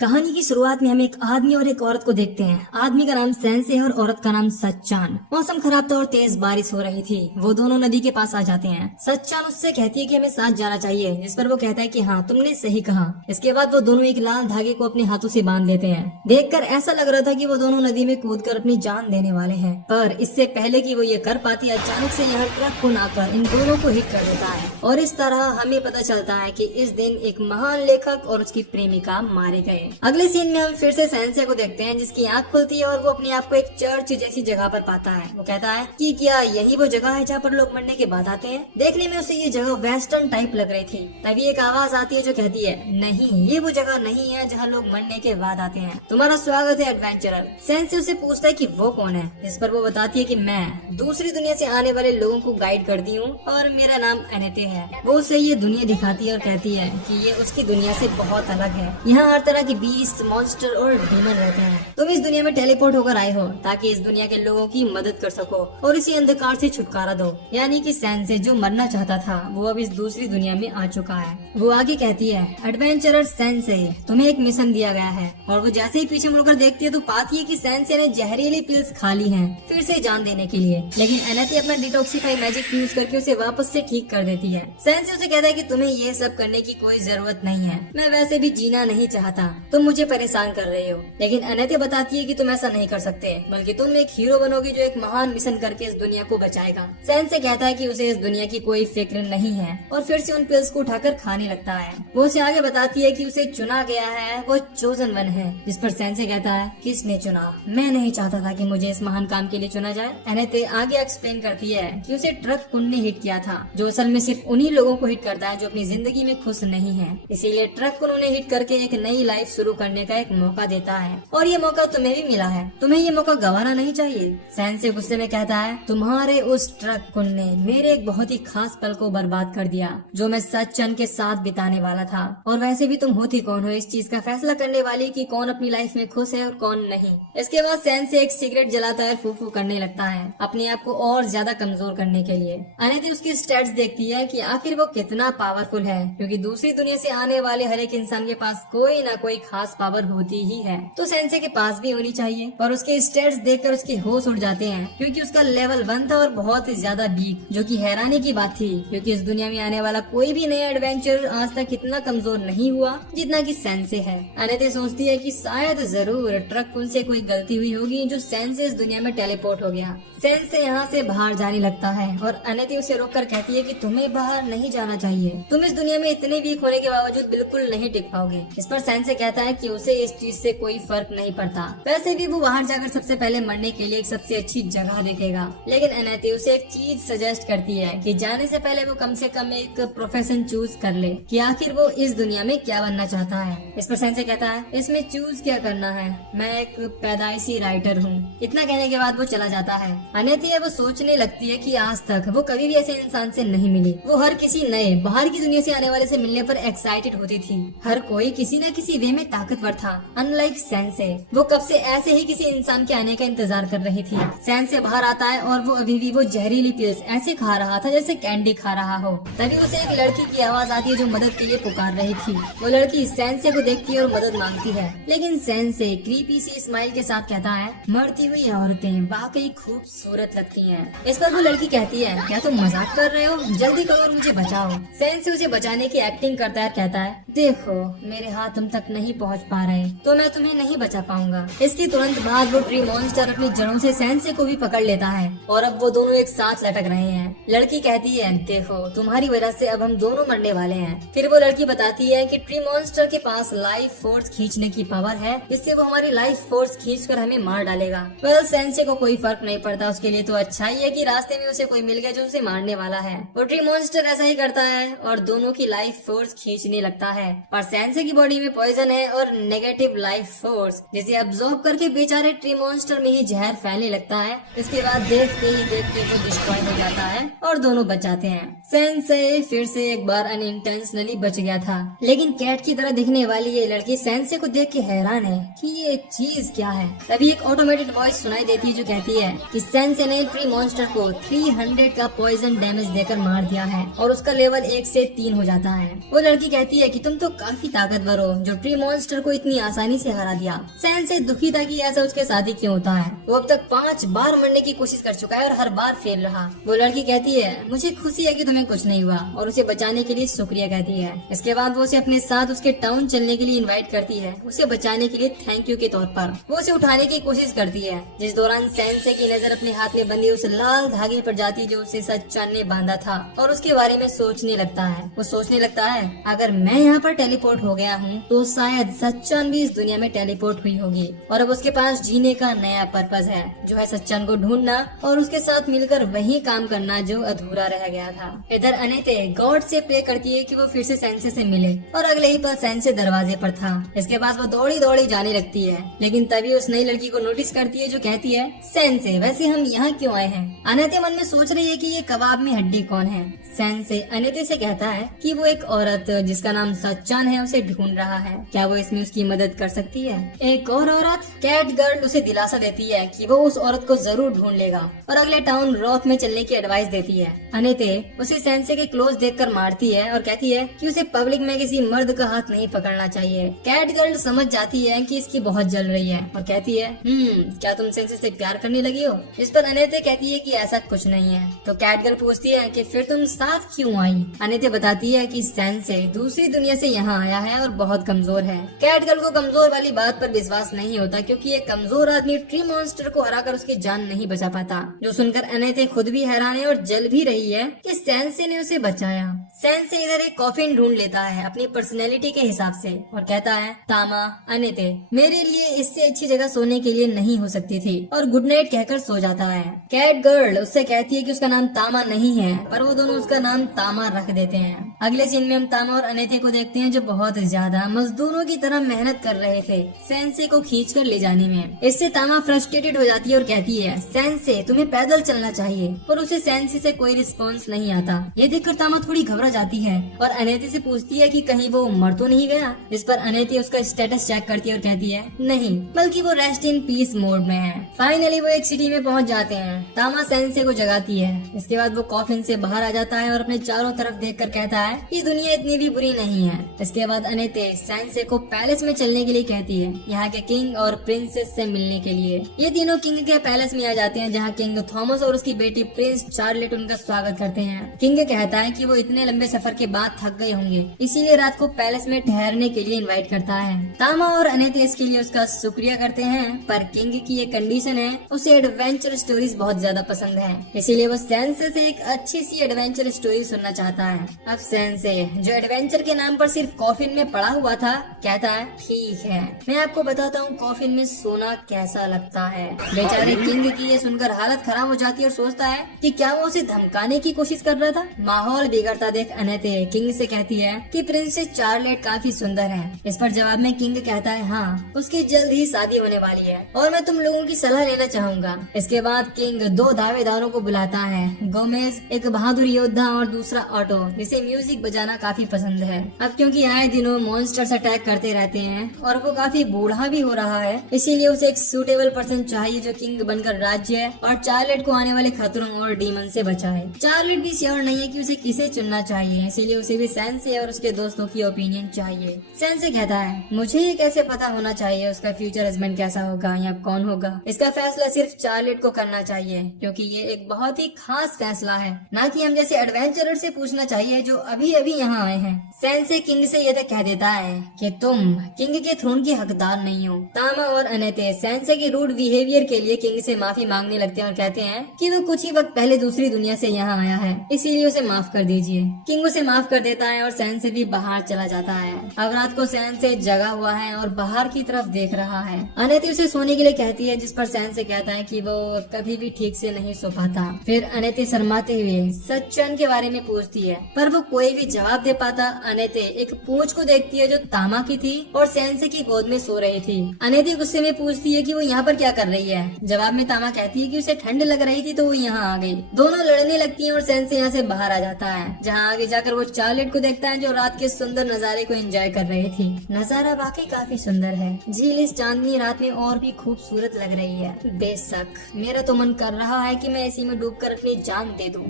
कहानी की शुरुआत में हम एक आदमी और एक औरत को देखते हैं। आदमी का नाम सेंसे है और औरत का नाम सच्चान। मौसम खराब था और तेज बारिश हो रही थी। वो दोनों नदी के पास आ जाते हैं। सच्चान उससे कहती है कि हमें साथ जाना चाहिए, जिस पर वो कहता है कि हाँ तुमने सही कहा। इसके बाद वो दोनों एक लाल धागे को अपने हाथों से बांध लेते हैं। देखकर ऐसा लग रहा था कि वो दोनों नदी में कूदकर अपनी जान देने वाले हैं, पर इससे पहले कि वो ये कर पाती अचानक से यह ट्रक खुन आकर इन दोनों को हिट कर देता है और इस तरह हमें पता चलता है कि इस दिन एक महान लेखक और उसकी प्रेमिका मारे गए। अगले सीन में हम फिर से सेंसे को देखते हैं, जिसकी आंख खुलती है और वो अपने आप को एक चर्च जैसी जगह पर पाता है। वो कहता है कि क्या यही वो जगह है जहाँ पर लोग मरने के बाद आते हैं। देखने में उसे ये जगह वेस्टर्न टाइप लग रही थी। तभी एक आवाज आती है जो कहती है, नहीं ये वो जगह नहीं है जहाँ लोग मरने के बाद आते हैं। तुम्हारा स्वागत है एडवेंचरर। सेंसे उससे पूछता है कि वो कौन है, इस पर वो बताती है कि मैं दूसरी दुनिया से आने वाले लोगों को गाइड करती हूँ और मेरा नाम अनेते है। वो उसे ये दुनिया दिखाती है और कहती है कि ये उसकी दुनिया से बहुत अलग है। यहाँ हर तरह की बीस्ट, मॉन्स्टर और डीमन रहते हैं। तुम इस दुनिया में टेलीपोर्ट होकर आए हो ताकि इस दुनिया के लोगों की मदद कर सको और इसी अंधकार से छुटकारा दो। यानी कि सेंसे जो मरना चाहता था वो अब इस दूसरी दुनिया में आ चुका है। वो आगे कहती है, एडवेंचरर सेंसे, तुम्हें एक मिशन दिया गया है। और वो जैसे ही पीछे मुड़कर देखती है तो पाती है कि सेंसे ने जहरीली पिल्स खा ली हैं फिर से जान देने के लिए। लेकिन अनेते अपना डिटॉक्सिफाई मैजिक यूज करके उसे वापस से ठीक कर देती है। सेंसे उसे कहता है कि तुम्हें ये सब करने की कोई जरूरत नहीं है, मैं वैसे भी जीना नहीं चाहता, तुम मुझे परेशान कर रहे हो। लेकिन अनेते बताती है कि तुम ऐसा नहीं कर सकते, बल्कि तुम एक हीरो बनोगी जो एक महान मिशन करके इस दुनिया को बचाएगा। सेंसे कहता है कि उसे इस दुनिया की कोई फिक्र नहीं है और फिर से उन पिल्स को उठाकर खाने लगता है। वो उसे आगे बताती है कि उसे चुना गया है, वो चोजन वन है। जिस पर सेंसे कहता है, किसने चुना? मैं नहीं चाहता था कि मुझे इस महान काम के लिए चुना जाए। अनेते आगे एक्सप्लेन करती है कि उसे ट्रक कुन ने हिट किया था, जो असल में सिर्फ उन्हीं लोगों को हिट करता है जो अपनी जिंदगी में खुश नहीं है। इसीलिए ट्रक कुन उन्हें हिट करके एक नई लाइफ शुरू करने का एक मौका देता है और ये मौका तुम्हें भी मिला है, तुम्हें ये मौका गंवाना नहीं चाहिए। सेंसे गुस्से में कहता है, तुम्हारे उस ट्रक कुन ने मेरे एक बहुत ही खास पल को बर्बाद कर दिया जो मैं सच्चन के साथ बिताने वाला था। और वैसे भी तुम होती कौन हो इस चीज का फैसला करने वाली कि कौन अपनी लाइफ में खुश है और कौन नहीं। इसके बाद सेंसे एक सिगरेट जलाता है, फू फू करने लगता है अपने आप को और ज्यादा कमजोर करने के लिए। अनेते उसकी स्टैट्स देखती है कि आखिर वो कितना पावरफुल है, क्योंकि दूसरी दुनिया से आने वाले हर एक इंसान के पास कोई ना कोई खास पावर होती ही है, तो सेंसे के पास भी होनी चाहिए। और उसके स्टेट्स देखकर उसके होश उड़ जाते हैं, क्योंकि उसका लेवल 1 था और बहुत ही ज्यादा वीक, जो कि हैरानी की बात थी, क्योंकि इस दुनिया में आने वाला कोई भी नया एडवेंचर आज तक इतना कमजोर नहीं हुआ जितना कि सेंसे है। अनेते सोचती है कि शायद जरूर ट्रक कुन से कोई गलती हुई होगी जो सेंसे इस दुनिया में टेलीपोर्ट हो गया। सेंसे यहाँ से बाहर जाने लगता है और अनेते उसे रोककर कहती है कि तुम्हें बाहर नहीं जाना चाहिए, तुम इस दुनिया में इतने वीक होने के बावजूद बिल्कुल नहीं टिक पाओगे। इस पर सेंसे कहता है कि उसे इस चीज से कोई फर्क नहीं पड़ता, वैसे भी वो बाहर जाकर सबसे पहले मरने के लिए एक सबसे अच्छी जगह देखेगा। लेकिन अनेते उसे एक चीज सजेस्ट करती है कि जाने से पहले वो कम से कम एक प्रोफेशन चूज कर ले कि आखिर वो इस दुनिया में क्या बनना चाहता है। इस पर सेंसे कहता है, इसमें चूज क्या करना है, मैं एक पैदाइशी राइटर हूँ। इतना कहने के बाद वो चला जाता है। अनेते वो सोचने लगती है कि आज तक वो कभी भी ऐसे इंसान से नहीं मिली। वो हर किसी नए बाहर की दुनिया से आने वाले से मिलने पर एक्साइटेड होती थी। हर कोई किसी न किसी वे में ताकतवर था। अनलाइक सेंसे, वो कब से ऐसे ही किसी इंसान के आने का इंतजार कर रही थी। सेंसे बाहर आता है और वो अभी भी वो जहरीली पिल्स ऐसे खा रहा था जैसे कैंडी खा रहा हो। तभी उसे एक लड़की की आवाज आती है जो मदद के लिए पुकार रही थी। वो लड़की सेंसे को देखती है और मदद मांगती है, लेकिन सेंसे क्रीपी सी स्माइल के साथ कहता है, मरती हुई औरतें वाकई खूबसूरत लगती हैं। इस पर वो लड़की कहती है, क्या तुम मजाक कर रहे हो, जल्दी करो और मुझे बचाओ। सेंसे उसे बचाने की एक्टिंग करता है, कहता है, देखो मेरे हाथ तुम तक नहीं पहुंच पा रहे तो मैं तुम्हें नहीं बचा पाऊंगा। इसके तुरंत बाद वो ट्री मॉन्स्टर अपनी जड़ों से सेंसे को भी पकड़ लेता है और अब वो दोनों एक साथ लटक रहे हैं। लड़की कहती है, देखो तुम्हारी वजह से अब हम दोनों मरने वाले हैं। फिर वो लड़की बताती है कि ट्री मॉन्स्टर के पास लाइफ फोर्स खींचने की पावर है, जिससे वो हमारी लाइफ फोर्स खींचकर हमें मार डालेगा। वेल सेंसे को कोई फर्क नहीं पड़ता, उसके लिए तो अच्छा ही है कि रास्ते में उसे कोई मिल गया जो उसे मारने वाला है। वो ट्री मॉन्स्टर ऐसा ही करता है और दोनों की लाइफ फोर्स खींचने लगता है, पर सेंसे की बॉडी में पॉइजन है और नेगेटिव लाइफ फोर्स, जिसे अब्सॉर्ब करके बेचारे ट्री मॉन्स्टर में ही जहर फैलने लगता है। इसके बाद देखते ही देखते वो डिस्ट्रॉय हो जाता है और दोनों बच जाते हैं। सेंसे फिर से एक बार अनइंटेंशनली बच गया था, लेकिन कैट की तरह दिखने वाली ये लड़की सेंसे को देख के हैरान है कि ये चीज क्या है। तभी एक ऑटोमेटेड वॉइस सुनाई देती है जो कहती है कि सेंसे ने ट्री मॉन्स्टर को 300 का पॉइजन डैमेज देकर मार दिया है और उसका लेवल 1 से 3 हो जाता है। वो लड़की कहती है कि तुम तो काफी ताकतवर हो जो ट्री मॉन्स्टर को इतनी आसानी से हरा दिया। सेंसे दुखी था कि ऐसा उसके साथ ही क्यों होता है। वो अब तक 5 बार मरने की कोशिश कर चुका है और हर बार फेल रहा। वो लड़की कहती है मुझे खुशी है कि तुम्हें कुछ नहीं हुआ और उसे बचाने के लिए शुक्रिया कहती है। इसके बाद वो उसे अपने साथ उसके टाउन चलने के लिए इनवाइट करती है, उसे बचाने के लिए थैंक यू के तौर पर। वो उसे उठाने की कोशिश करती है, जिस दौरान सेंसे की नजर अपने हाथ में बंधी उस लाल धागे पर जाती जो उसे सच्चान ने बांधा था और उसके बारे में सोचने लगता है। वो सोचने लगता है अगर मैं यहाँ पर टेलीपोर्ट हो गया हूँ तो शायद सच्चान भी इस दुनिया में टेलीपोर्ट हुई होगी और अब उसके पास जीने का नया पर्पस है, जो है सच्चान को ढूंढना और उसके साथ मिलकर वही काम करना जो अधूरा रह गया था। इधर अनीते गॉड से प्रे करती है कि वो फिर से सेंसे से मिले और अगले ही पल सेंसे दरवाजे पर था। इसके बाद वो दौड़ी दौड़ी जाने लगती है, लेकिन तभी उस नई लड़की को नोटिस करती है जो कहती है सेंसे वैसे हम यहाँ क्यों आए हैं। अनीते मन में सोच रही है कि ये कबाब में हड्डी कौन है। सेंसे अनीते से कहता है कि वो एक औरत जिसका नाम सच्चान है उसे ढूंढ रहा है, क्या वो इसमें उसकी मदद कर सकती है। एक और औरत कैट गर्ल उसे दिलासा देती है कि वो उस औरत को जरूर ढूंढ लेगा और अगले टाउन रॉथ में चलने की एडवाइस देती है। अनीते उसे सेंसे के क्लोज देखकर मारती है और कहती है कि उसे पब्लिक में किसी मर्द का हाथ नहीं पकड़ना चाहिए। कैट गर्ल समझ जाती है कि इसकी बहुत जल रही है और कहती है क्या तुम सेंसे से प्यार करने लगी हो। इस पर अनीते कहती है कि ऐसा कुछ नहीं है। तो कैट गर्ल पूछती है कि फिर तुम साथ क्यों आई। अनीते बताती है कि सेंसे दूसरी दुनिया से यहाँ आया है और बहुत कमजोर है। कैट गर्ल को कमजोर वाली बात पर विश्वास नहीं होता क्योंकि एक कमजोर आदमी ट्री मॉन्स्टर को हराकर उसकी जान नहीं बचा पाता, जो सुनकर अनीते खुद भी हैरान है और जल भी रही है कि सेंसे ने उसे बचाया। सेंसे इधर एक कॉफिन ढूंढ लेता है अपनी पर्सनैलिटी के हिसाब से और कहता है तामा अनीते मेरे लिए इससे अच्छी जगह सोने के लिए नहीं हो सकती थी और गुड नाइट कहकर सो जाता है। कैट गर्ल उससे कहती है कि उसका नाम तामा नहीं है, पर वो दोनों उसका नाम तामा रख देते हैं। अगले सीन में हम तामा और अनीते को देखते हैं जो बहुत ज्यादा मजदूरों की तरह मेहनत कर रहे थे सेंसे को खींच कर ले जाने में। इससे तामा फ्रस्ट्रेटेड हो जाती है और कहती है सेंसे तुम्हें पैदल चलना चाहिए, और उसे सेंसे से कोई रिस्पॉन्स नहीं आता। ये देखकर तामा थोड़ी घबरा जाती है और अनीते से पूछती है कि कहीं वो मर तो नहीं गया। इस पर अनीते उसका स्टेटस चेक करती है और कहती है नहीं, बल्कि वो रेस्ट इन पीस मोड में है। फाइनली वो एक सिटी में पहुंच जाते हैं। तामा सेंसे को जगाती है। इसके बाद वो कॉफिन से बाहर आ जाता है और अपने चारों तरफ देखकर कहता है कि दुनिया इतनी भी बुरी नहीं है। इसके बाद अनीते सेंसे को पैलेस में चलने के लिए कहती है, यहाँ के किंग और प्रिंसेस से मिलने के लिए। ये तीनों किंग के पैलेस में आ जाते हैं जहाँ किंग थॉमस और उसकी बेटी प्रिंस चार्लेट उनका स्वागत करते हैं। किंग कहता है कि वो इतने लंबे सफर के बाद थक गए होंगे, इसीलिए रात को पैलेस में ठहरने के लिए इनवाइट करता है। तामा और अनीते इसके लिए उसका शुक्रिया करते हैं, पर किंग की ये कंडीशन है उसे एडवेंचर स्टोरीज बहुत ज्यादा पसंद है, इसीलिए वो सेंसे से एक अच्छी सी एडवेंचर स्टोरी सुनना चाहता है। अब सेंसे जो एडवेंचर के नाम पर सिर्फ कॉफिन में पड़ा हुआ था कहता है ठीक है मैं आपको बताता हूँ कॉफिन में सोना कैसा लगता है। बेचारे किंग की ये सुनकर हालत खराब हो जाती है और सोचता है कि क्या वो उसे धमकाने की कोशिश कर रहा था। माहौल बिगड़ता देख अनीते किंग से कहती है कि प्रिंसेस चार्लेट काफी सुंदर है। इस पर जवाब में किंग कहता है हाँ, उसकी जल्द ही शादी होने वाली है और मैं तुम लोगों की सलाह लेना चाहूंगा। इसके बाद किंग 2 दावेदारों को बुलाता है, गोमेज एक बहादुर योद्धा और दूसरा ऑटो जिसे म्यूजिक बजाना काफी पसंद है। अब क्योंकि आए दिनों मॉन्स्टर्स अटैक करते रहते हैं और वो काफी बूढ़ा भी हो रहा है, इसीलिए उसे एक सूटेबल पर्सन चाहिए जो किंग बनकर राज्य और चार्लेट को आने वाले खतरों और डीमन से बचाए। चार्लेट भी श्योर नहीं है कि उसे किसे चुनना चाहिए, इसीलिए उसे भी सेंसे और उसके दोस्तों की ओपिनियन चाहिए। सेंसे कहता है मुझे ये कैसे पता होना चाहिए उसका फ्यूचर हस्बैंड कैसा होगा या कौन होगा। इसका फैसला सिर्फ चार्लेट को करना चाहिए क्योंकि ये एक बहुत ही खास फैसला है, ना कि हम जैसे एडवेंचरर से पूछना चाहिए जो अभी अभी यहाँ आए हैं। सेंसे किंग से ये तक कह देता है कि तुम किंग के थ्रोन की हकदार नहीं हो। तामा और अनीते सेंसे के रूड बिहेवियर के लिए किंग से माफी मांगने लगते हैं और कहते हैं कि वो कुछ ही वक्त पहले दूसरी दुनिया से यहाँ आया है, इसीलिए उसे माफ कर दीजिए। किंग उसे माफ कर देता है और सेंसे भी बाहर चला जाता है। अब रात को सेंसे जगा हुआ है और बाहर की तरफ देख रहा है। अनीते उसे सोने के लिए कहती है, जिस पर सेंसे कहता है कि वो कभी भी ठीक से नहीं सो पाता। फिर अनीते शर्माते हुए सच्चन के बारे में पूछती है, पर वो कोई भी जवाब दे पाता। अनीते एक पूंछ को देखती है जो तामा की थी और सेंसे की गोद में सो रही थी। अनीते गुस्से में पूछती है कि वो यहाँ पर क्या कर रही है। जवाब में तामा कहती है कि उसे ठंड लग रही थी तो वो यहाँ आ गई। दोनों लड़ने लगती हैं और सेंसे यहाँ से बाहर आ जाता है, जहाँ आगे जाकर वो चार्लेट को देखता है जो रात के सुंदर नजारे को एंजॉय कर रही थी। नजारा वाकई काफी सुंदर है। झील इस चांदनी रात में और भी खूबसूरत लग रही है। बेशक मेरा तो मन कर रहा है कि मैं इसी में डूबकर अपनी जान दे दूं।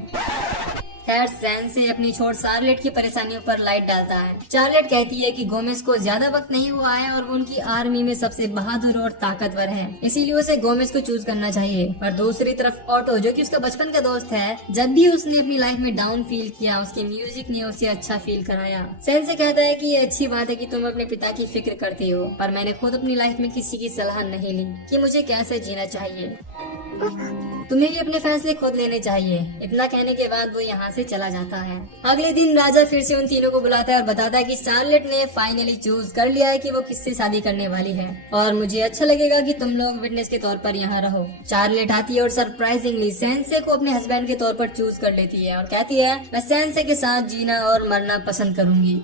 खैर सेंसे अपनी छोट चार्लेट की परेशानियों पर लाइट डालता है। चार्लेट कहती है कि गोमेज को ज्यादा वक्त नहीं हुआ है और वो उनकी आर्मी में सबसे बहादुर और ताकतवर है, इसीलिए उसे गोमेज को चूज करना चाहिए। पर दूसरी तरफ ऑटो, जो कि उसका बचपन का दोस्त है, जब भी उसने अपनी लाइफ में डाउन फील किया उसके म्यूजिक ने उसे अच्छा फील कराया। सेंसे कहता है कि ये अच्छी बात है कि तुम अपने पिता की फिक्र करती हो, पर मैंने खुद अपनी लाइफ में किसी की सलाह नहीं ली कि मुझे कैसे जीना चाहिए। तुम्हें भी अपने फैसले खुद लेने चाहिए। इतना कहने के बाद वो यहाँ से चला जाता है। अगले दिन राजा फिर से उन तीनों को बुलाता है और बताता है कि चार्लेट ने फाइनली चूज कर लिया है कि वो किससे शादी करने वाली है और मुझे अच्छा लगेगा कि तुम लोग विटनेस के तौर पर यहाँ रहो। चार्लेट आती है और सरप्राइजिंगली सेंसे को अपने हस्बैंड के तौर पर चूज कर लेती है और कहती है मैं सेंसे के साथ जीना और मरना पसंद करूंगी।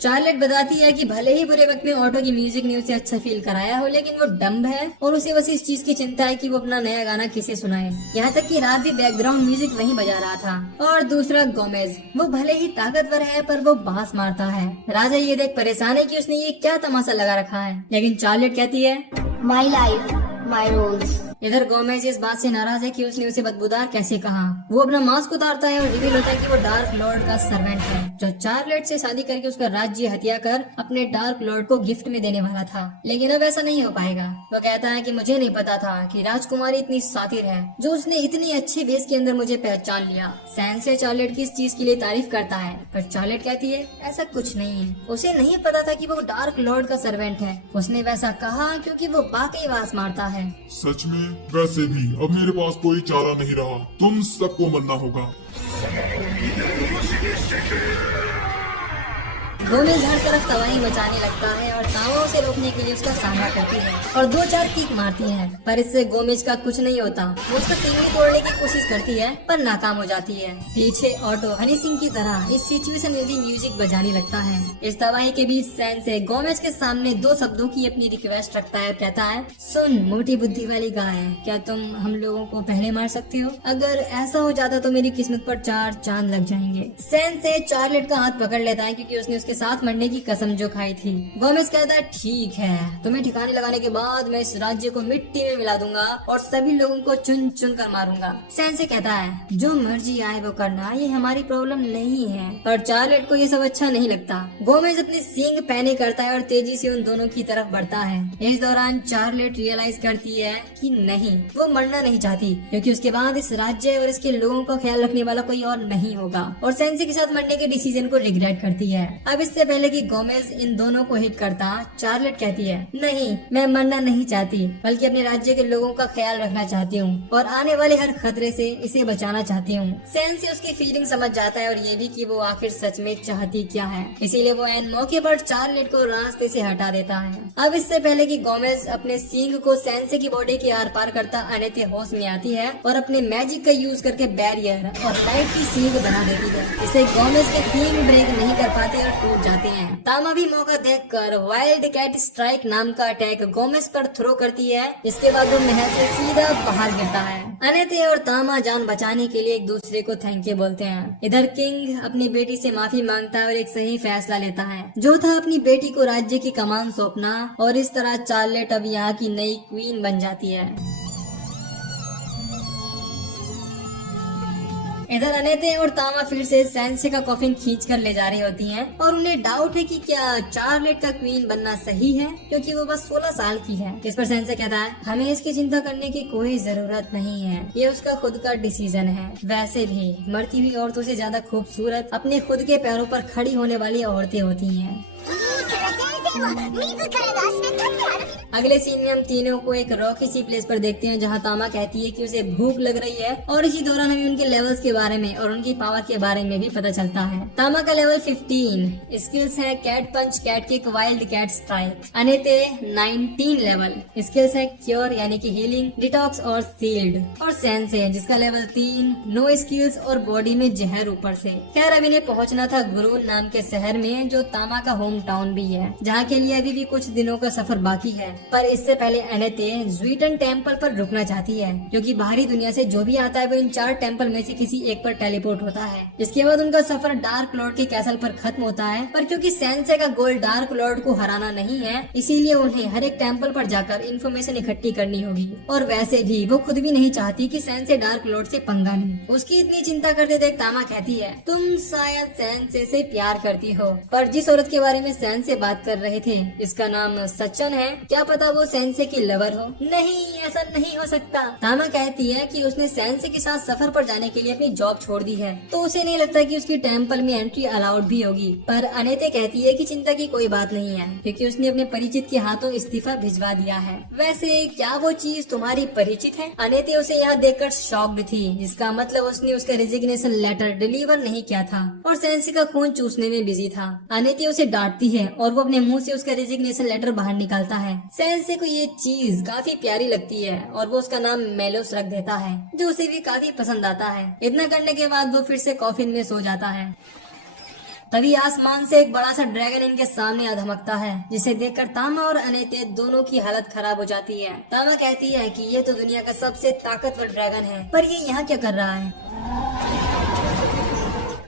चार्लेट बताती है कि भले ही बुरे वक्त में ऑटो की म्यूजिक ने उसे अच्छा फील कराया हो, लेकिन वो डम्ब है और उसे बस इस चीज की चिंता है कि वो अपना नया गाना किसे सुनाए। यहाँ तक कि रात भी बैकग्राउंड म्यूजिक वहीं बजा रहा था। और दूसरा गोमेज, वो भले ही ताकतवर है पर वो बांस मारता है। राजा ये देख परेशान है कि उसने ये क्या तमाशा लगा रखा है, लेकिन चार्लेट कहती है माई लाइफ माई रूल्स। इधर गोमेज इस बात से नाराज है कि उसने उसे बदबूदार कैसे कहा। वो अपना मास्क उतारता है और रिवील होता है कि वो डार्क लॉर्ड का सर्वेंट है, जो चार्लेट से शादी करके उसका राज्य हत्या कर अपने डार्क लॉर्ड को गिफ्ट में देने वाला था। लेकिन अब ऐसा नहीं हो पाएगा। वो कहता है कि मुझे नहीं पता था कि राजकुमारी इतनी सातिर है, जो उसने इतनी अच्छे बेस के अंदर मुझे पहचान लिया। सेंसे चार्लेट की इस चीज के लिए तारीफ करता है, पर चार्लेट कहती है ऐसा कुछ नहीं है। उसे नहीं पता था कि वो डार्क लॉर्ड का सर्वेंट है। उसने वैसा कहा क्योंकि वो वाकई बांस मारता है। सच में? वैसे भी अब मेरे पास कोई चारा नहीं रहा, तुम सबको मरना होगा। गोमेज हर तरफ तबाही मचाने लगता है और तावा उसे रोकने के लिए उसका सामना करती है और 2-4 किक मारती है, पर इससे गोमेज का कुछ नहीं होता। वो उसका सीढ़ी तोड़ने की कोशिश करती है पर नाकाम हो जाती है। पीछे ऑटो हनी सिंह की तरह इस सिचुएशन में भी म्यूजिक बजाने लगता है। इस तबाही के बीच सेंसे गोमेज के सामने 2 शब्दों की अपनी रिक्वेस्ट रखता है और कहता है सुन मोटी बुद्धि वाली गाय, क्या तुम हम लोगों को पहले मार सकते हो? अगर ऐसा हो जाता तो मेरी किस्मत पर 4 चांद लग जाएंगे। सेंसे चार्लेट का हाथ पकड़ लेता है क्योंकि उसने उसके साथ मरने की कसम जो खाई थी। गोमेज कहता है ठीक है, तुम्हें ठिकाने लगाने के बाद मैं इस राज्य को मिट्टी में मिला दूंगा और सभी लोगों को चुन चुन कर मारूंगा। सेंसे कहता है जो मर्जी आए वो करना, ये हमारी प्रॉब्लम नहीं है। पर चार्लेट को ये सब अच्छा नहीं लगता। गोमेज अपने सींग पहने करता है और तेजी से उन दोनों की तरफ बढ़ता है। इस दौरान चार्लेट रियलाइज करती है कि नहीं, वो मरना नहीं चाहती क्योंकि उसके बाद इस राज्य और इसके लोगों का ख्याल रखने वाला कोई और नहीं होगा, और सेंसे के साथ मरने के डिसीजन को रिग्रेट करती है। अब इससे पहले कि गोमेज इन दोनों को हिट करता, चार्लेट कहती है नहीं, मैं मरना नहीं चाहती बल्कि अपने राज्य के लोगों का ख्याल रखना चाहती हूँ और आने वाले हर खतरे से इसे बचाना चाहती हूँ। सेंसे उसकी फीलिंग समझ जाता है और ये भी कि वो आखिर सच में चाहती क्या है, इसीलिए वो एन मौके पर चार्लेट को रास्ते से हटा देता है। अब इससे पहले कि गोमेज अपने सींग को सेंसे की बॉडी के आर पार करता अनेते होश में आती है और अपने मैजिक का यूज करके बैरियर और लाइट की सींग बना देती है। इसे गोमेज के सींग ब्रेक नहीं कर पाते और टूट जाते हैं। तामा भी मौका देखकर वाइल्ड कैट स्ट्राइक नाम का अटैक गोमेज पर थ्रो करती है। इसके बाद वो महल से सीधा बाहर गिरता है। अनेते और तामा जान बचाने के लिए एक दूसरे को थैंक यू बोलते हैं। इधर किंग अपनी बेटी से माफी मांगता है और एक सही फैसला लेता है, जो था अपनी बेटी को राज्य की कमान सौंपना, और इस तरह चार्लेट अब यहाँ की नई क्वीन बन जाती है। इधर अनेते और तामा फिर से सेंसे का कॉफिन खींच कर ले जा रही होती हैं और उन्हें डाउट है कि क्या चार्लेट का क्वीन बनना सही है क्योंकि वो बस 16 साल की है। इस पर सेंसे कहता है हमें इसकी चिंता करने की कोई जरूरत नहीं है, ये उसका खुद का डिसीजन है। वैसे भी मरती हुई औरतों से ज्यादा खूबसूरत अपने खुद के पैरों पर खड़ी होने वाली औरतें होती हैं। अगले सीन में हम तीनों को एक रॉकी सी प्लेस पर देखते हैं जहां तामा कहती है कि उसे भूख लग रही है, और इसी दौरान हमें उनके लेवल्स के बारे में और उनकी पावर के बारे में भी पता चलता है। तामा का लेवल 15, स्किल्स है cat punch, cat kick, wild cat strike. Anete 19 level, skills है क्योर यानी कि हीलिंग, डिटॉक्स और शील्ड। और सेंसे जिसका लेवल 3, नो स्किल्स और बॉडी में जहर ऊपर से। खैर अब इन्हें पहुंचना था गुरून नाम के शहर में, जो तामा का होम टाउन भी है, जहाँ यहाँ के लिए अभी भी कुछ दिनों का सफर बाकी है, पर इससे पहले अनेते ज्वीटन टेम्पल पर रुकना चाहती है, क्योंकि बाहरी दुनिया से जो भी आता है वो इन 4 टेम्पल में से किसी एक पर टेलीपोर्ट होता है। इसके बाद उनका सफर डार्क लॉर्ड के कैसल पर खत्म होता है, पर क्योंकि सेंसे का गोल डार्क लॉर्ड को हराना नहीं है, इसीलिए उन्हें हर एक टेम्पल पर जाकर इन्फॉर्मेशन इकट्ठी करनी होगी। और वैसे भी वो खुद भी नहीं चाहती कि सेंसे डार्क लॉर्ड से पंगा नहीं। उसकी इतनी चिंता करते देख तामा कहती है, तुम शायद सेंसे से प्यार करती हो, पर जिस औरत के बारे में सेंसे बात कर रहे थे इसका नाम सच्चन है, क्या पता वो सेंसे की लवर हो। नहीं, ऐसा नहीं हो सकता। तामा कहती है कि उसने सेंसे के साथ सफर पर जाने के लिए अपनी जॉब छोड़ दी है, तो उसे नहीं लगता कि उसकी टेम्पल में एंट्री अलाउड भी होगी। पर अनेते कहती है कि चिंता की कोई बात नहीं है, क्योंकि उसने अपने परिचित के हाथों इस्तीफा भिजवा दिया है। वैसे क्या वो चीज तुम्हारी परिचित है? अनेते उसे यहाँ देखकर शॉक्ड थी, जिसका मतलब उसने उसका रेजिग्नेशन लेटर डिलीवर नहीं किया था और सेंसे का खून चूसने में बिजी था। अनेते उसे डांटती है और वो अपने मुंह से उसका रेजिग्नेशन लेटर बाहर निकालता है। सेंसे को ये चीज काफी प्यारी लगती है और वो उसका नाम मेलोस रख देता है, जो उसे भी काफी पसंद आता है। इतना करने के बाद वो फिर से कॉफिन में सो जाता है। तभी आसमान से एक बड़ा सा ड्रैगन इनके सामने आ धमकता है, जिसे देखकर तामा और अनेते दोनों की हालत खराब हो जाती है। तामा कहती है कि ये तो दुनिया का सबसे ताकतवर ड्रैगन है, पर ये यहाँ क्या कर रहा है?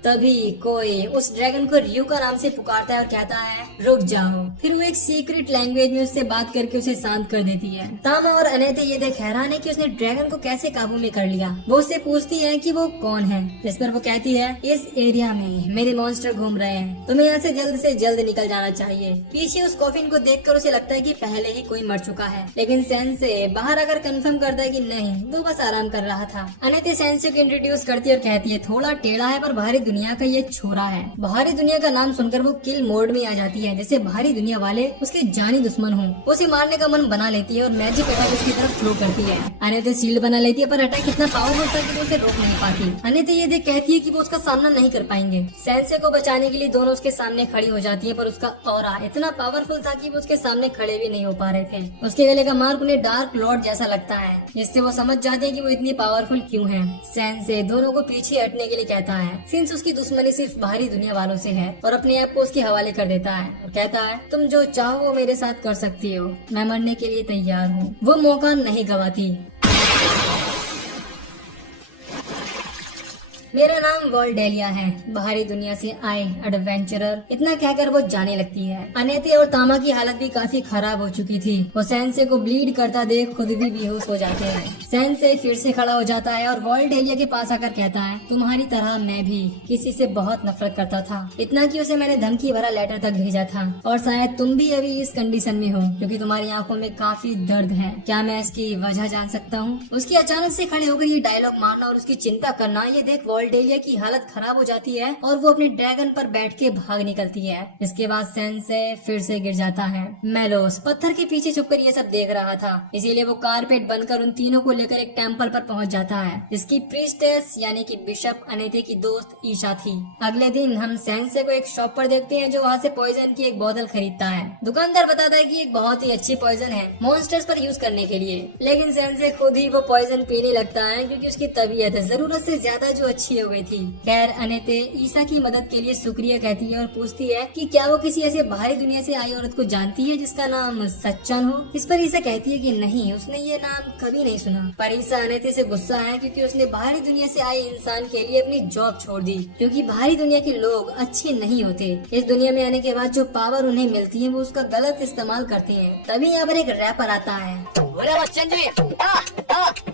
तभी कोई उस ड्रैगन को रियू का नाम से पुकारता है और कहता है, रुक जाओ। फिर वो एक सीक्रेट लैंग्वेज में उससे बात करके उसे शांत कर देती है। तामा और अनेते ये देख हैरान है कि उसने ड्रैगन को कैसे काबू में कर लिया। वो उससे पूछती है कि वो कौन है, जिस पर वो कहती है, इस एरिया में मेरे मॉन्स्टर घूम रहे हैं, तुम्हें यहाँ से जल्द निकल जाना चाहिए। पीछे उस कॉफिन को देखकर उसे लगता है कि पहले ही कोई मर चुका है, लेकिन सेंसे बाहर आकर कंफर्म करता है कि नहीं, वो बस आराम कर रहा था। अनेते सेंसे को इंट्रोड्यूस करती है और कहती है, थोड़ा टेढ़ा है पर बाहरी दुनिया का ये छोरा है। बाहरी दुनिया का नाम सुनकर वो किल मोड में आ जाती है, जैसे बाहरी दुनिया वाले उसके जानी दुश्मन हो। उसे मारने का मन बना लेती है और मैजिक अटैक उसकी तरफ थ्रो करती है। अनेते शील्ड बना लेती है, पर अटैक इतना पावरफुल था कि वो उसे रोक नहीं पाती। अनेते ये देख कहती है कि वो उसका सामना नहीं कर पाएंगे। सेंसे को बचाने के लिए दोनों उसके सामने खड़ी हो जाती है, पर उसका ऑरा इतना पावरफुल था कि वो उसके सामने खड़े भी नहीं हो पा रहे थे। उसके गले का मार्क उन्हें डार्क लॉर्ड जैसा लगता है, जिससे वो समझ जाते हैं कि वो इतनी पावरफुल क्यों है। सेंसे दोनों को पीछे हटने के लिए कहता है, सिंस उसकी दुश्मनी सिर्फ बाहरी दुनिया वालों से है, और अपने आप को उसके हवाले कर देता है और कहता है, तुम जो चाहो वो मेरे साथ कर सकती हो, मैं मरने के लिए तैयार हूँ। वो मौका नहीं गवाती। मेरा नाम वॉल्डेलिया है, बाहरी दुनिया से आए एडवेंचरर। इतना कहकर वो जाने लगती है। अनेते और तामा की हालत भी काफी खराब हो चुकी थी। वो सेंसे को ब्लीड करता देख खुद भी बेहोश हो जाते हैं। सेंसे फिर से खड़ा हो जाता है और वॉल्डेलिया के पास आकर कहता है, तुम्हारी तरह मैं भी किसी से बहुत नफरत करता था, इतना कि उसे मैंने धमकी भरा लेटर तक भेजा था, और शायद तुम भी अभी इस कंडीशन में हो क्योंकि तुम्हारी आंखों में काफी दर्द है। क्या मैं इसकी वजह जान सकता हूँ? उसकी अचानक से खड़े होकर ये डायलॉग मारना और उसकी चिंता करना, ये देख वॉल्डेलिया की हालत खराब हो जाती है और वो अपने ड्रैगन पर बैठ के भाग निकलती है। इसके बाद सेंसे फिर से गिर जाता है। मेलोस पत्थर के पीछे छुपकर ये सब देख रहा था, इसीलिए वो कारपेट बनकर उन तीनों को लेकर एक टेम्पल पर पहुंच जाता है, जिसकी प्रीस्टेस यानी कि बिशप अनेते की दोस्त ईशा थी। अगले दिन हम सेंसे को एक शॉप पर देखते हैं, जो वहाँ से पॉइजन की एक बोतल खरीदता है। दुकानदार बताता है कि एक बहुत ही अच्छी पॉइजन है मॉन्स्टर्स पर यूज करने के लिए, लेकिन सेंसे खुद ही वो पॉइजन पीने लगता है क्योंकि उसकी तबीयत जरूरत से ज्यादा जो अच्छी हो गई थी। खैर अनेते ईसा की मदद के लिए शुक्रिया कहती है और पूछती है कि क्या वो किसी ऐसे बाहरी दुनिया से आई औरत को जानती है जिसका नाम सच्चन हो। इस पर ईसा कहती है कि नहीं, उसने ये नाम कभी नहीं सुना। पर ईसा अनेते से गुस्सा है क्योंकि उसने बाहरी दुनिया से आए इंसान के लिए अपनी जॉब छोड़ दी, क्योंकि बाहरी दुनिया के लोग अच्छे नहीं होते। इस दुनिया में आने के बाद जो पावर उन्हें मिलती है वो उसका गलत इस्तेमाल करते हैं। तभी यहाँ पर एक रैपर आता है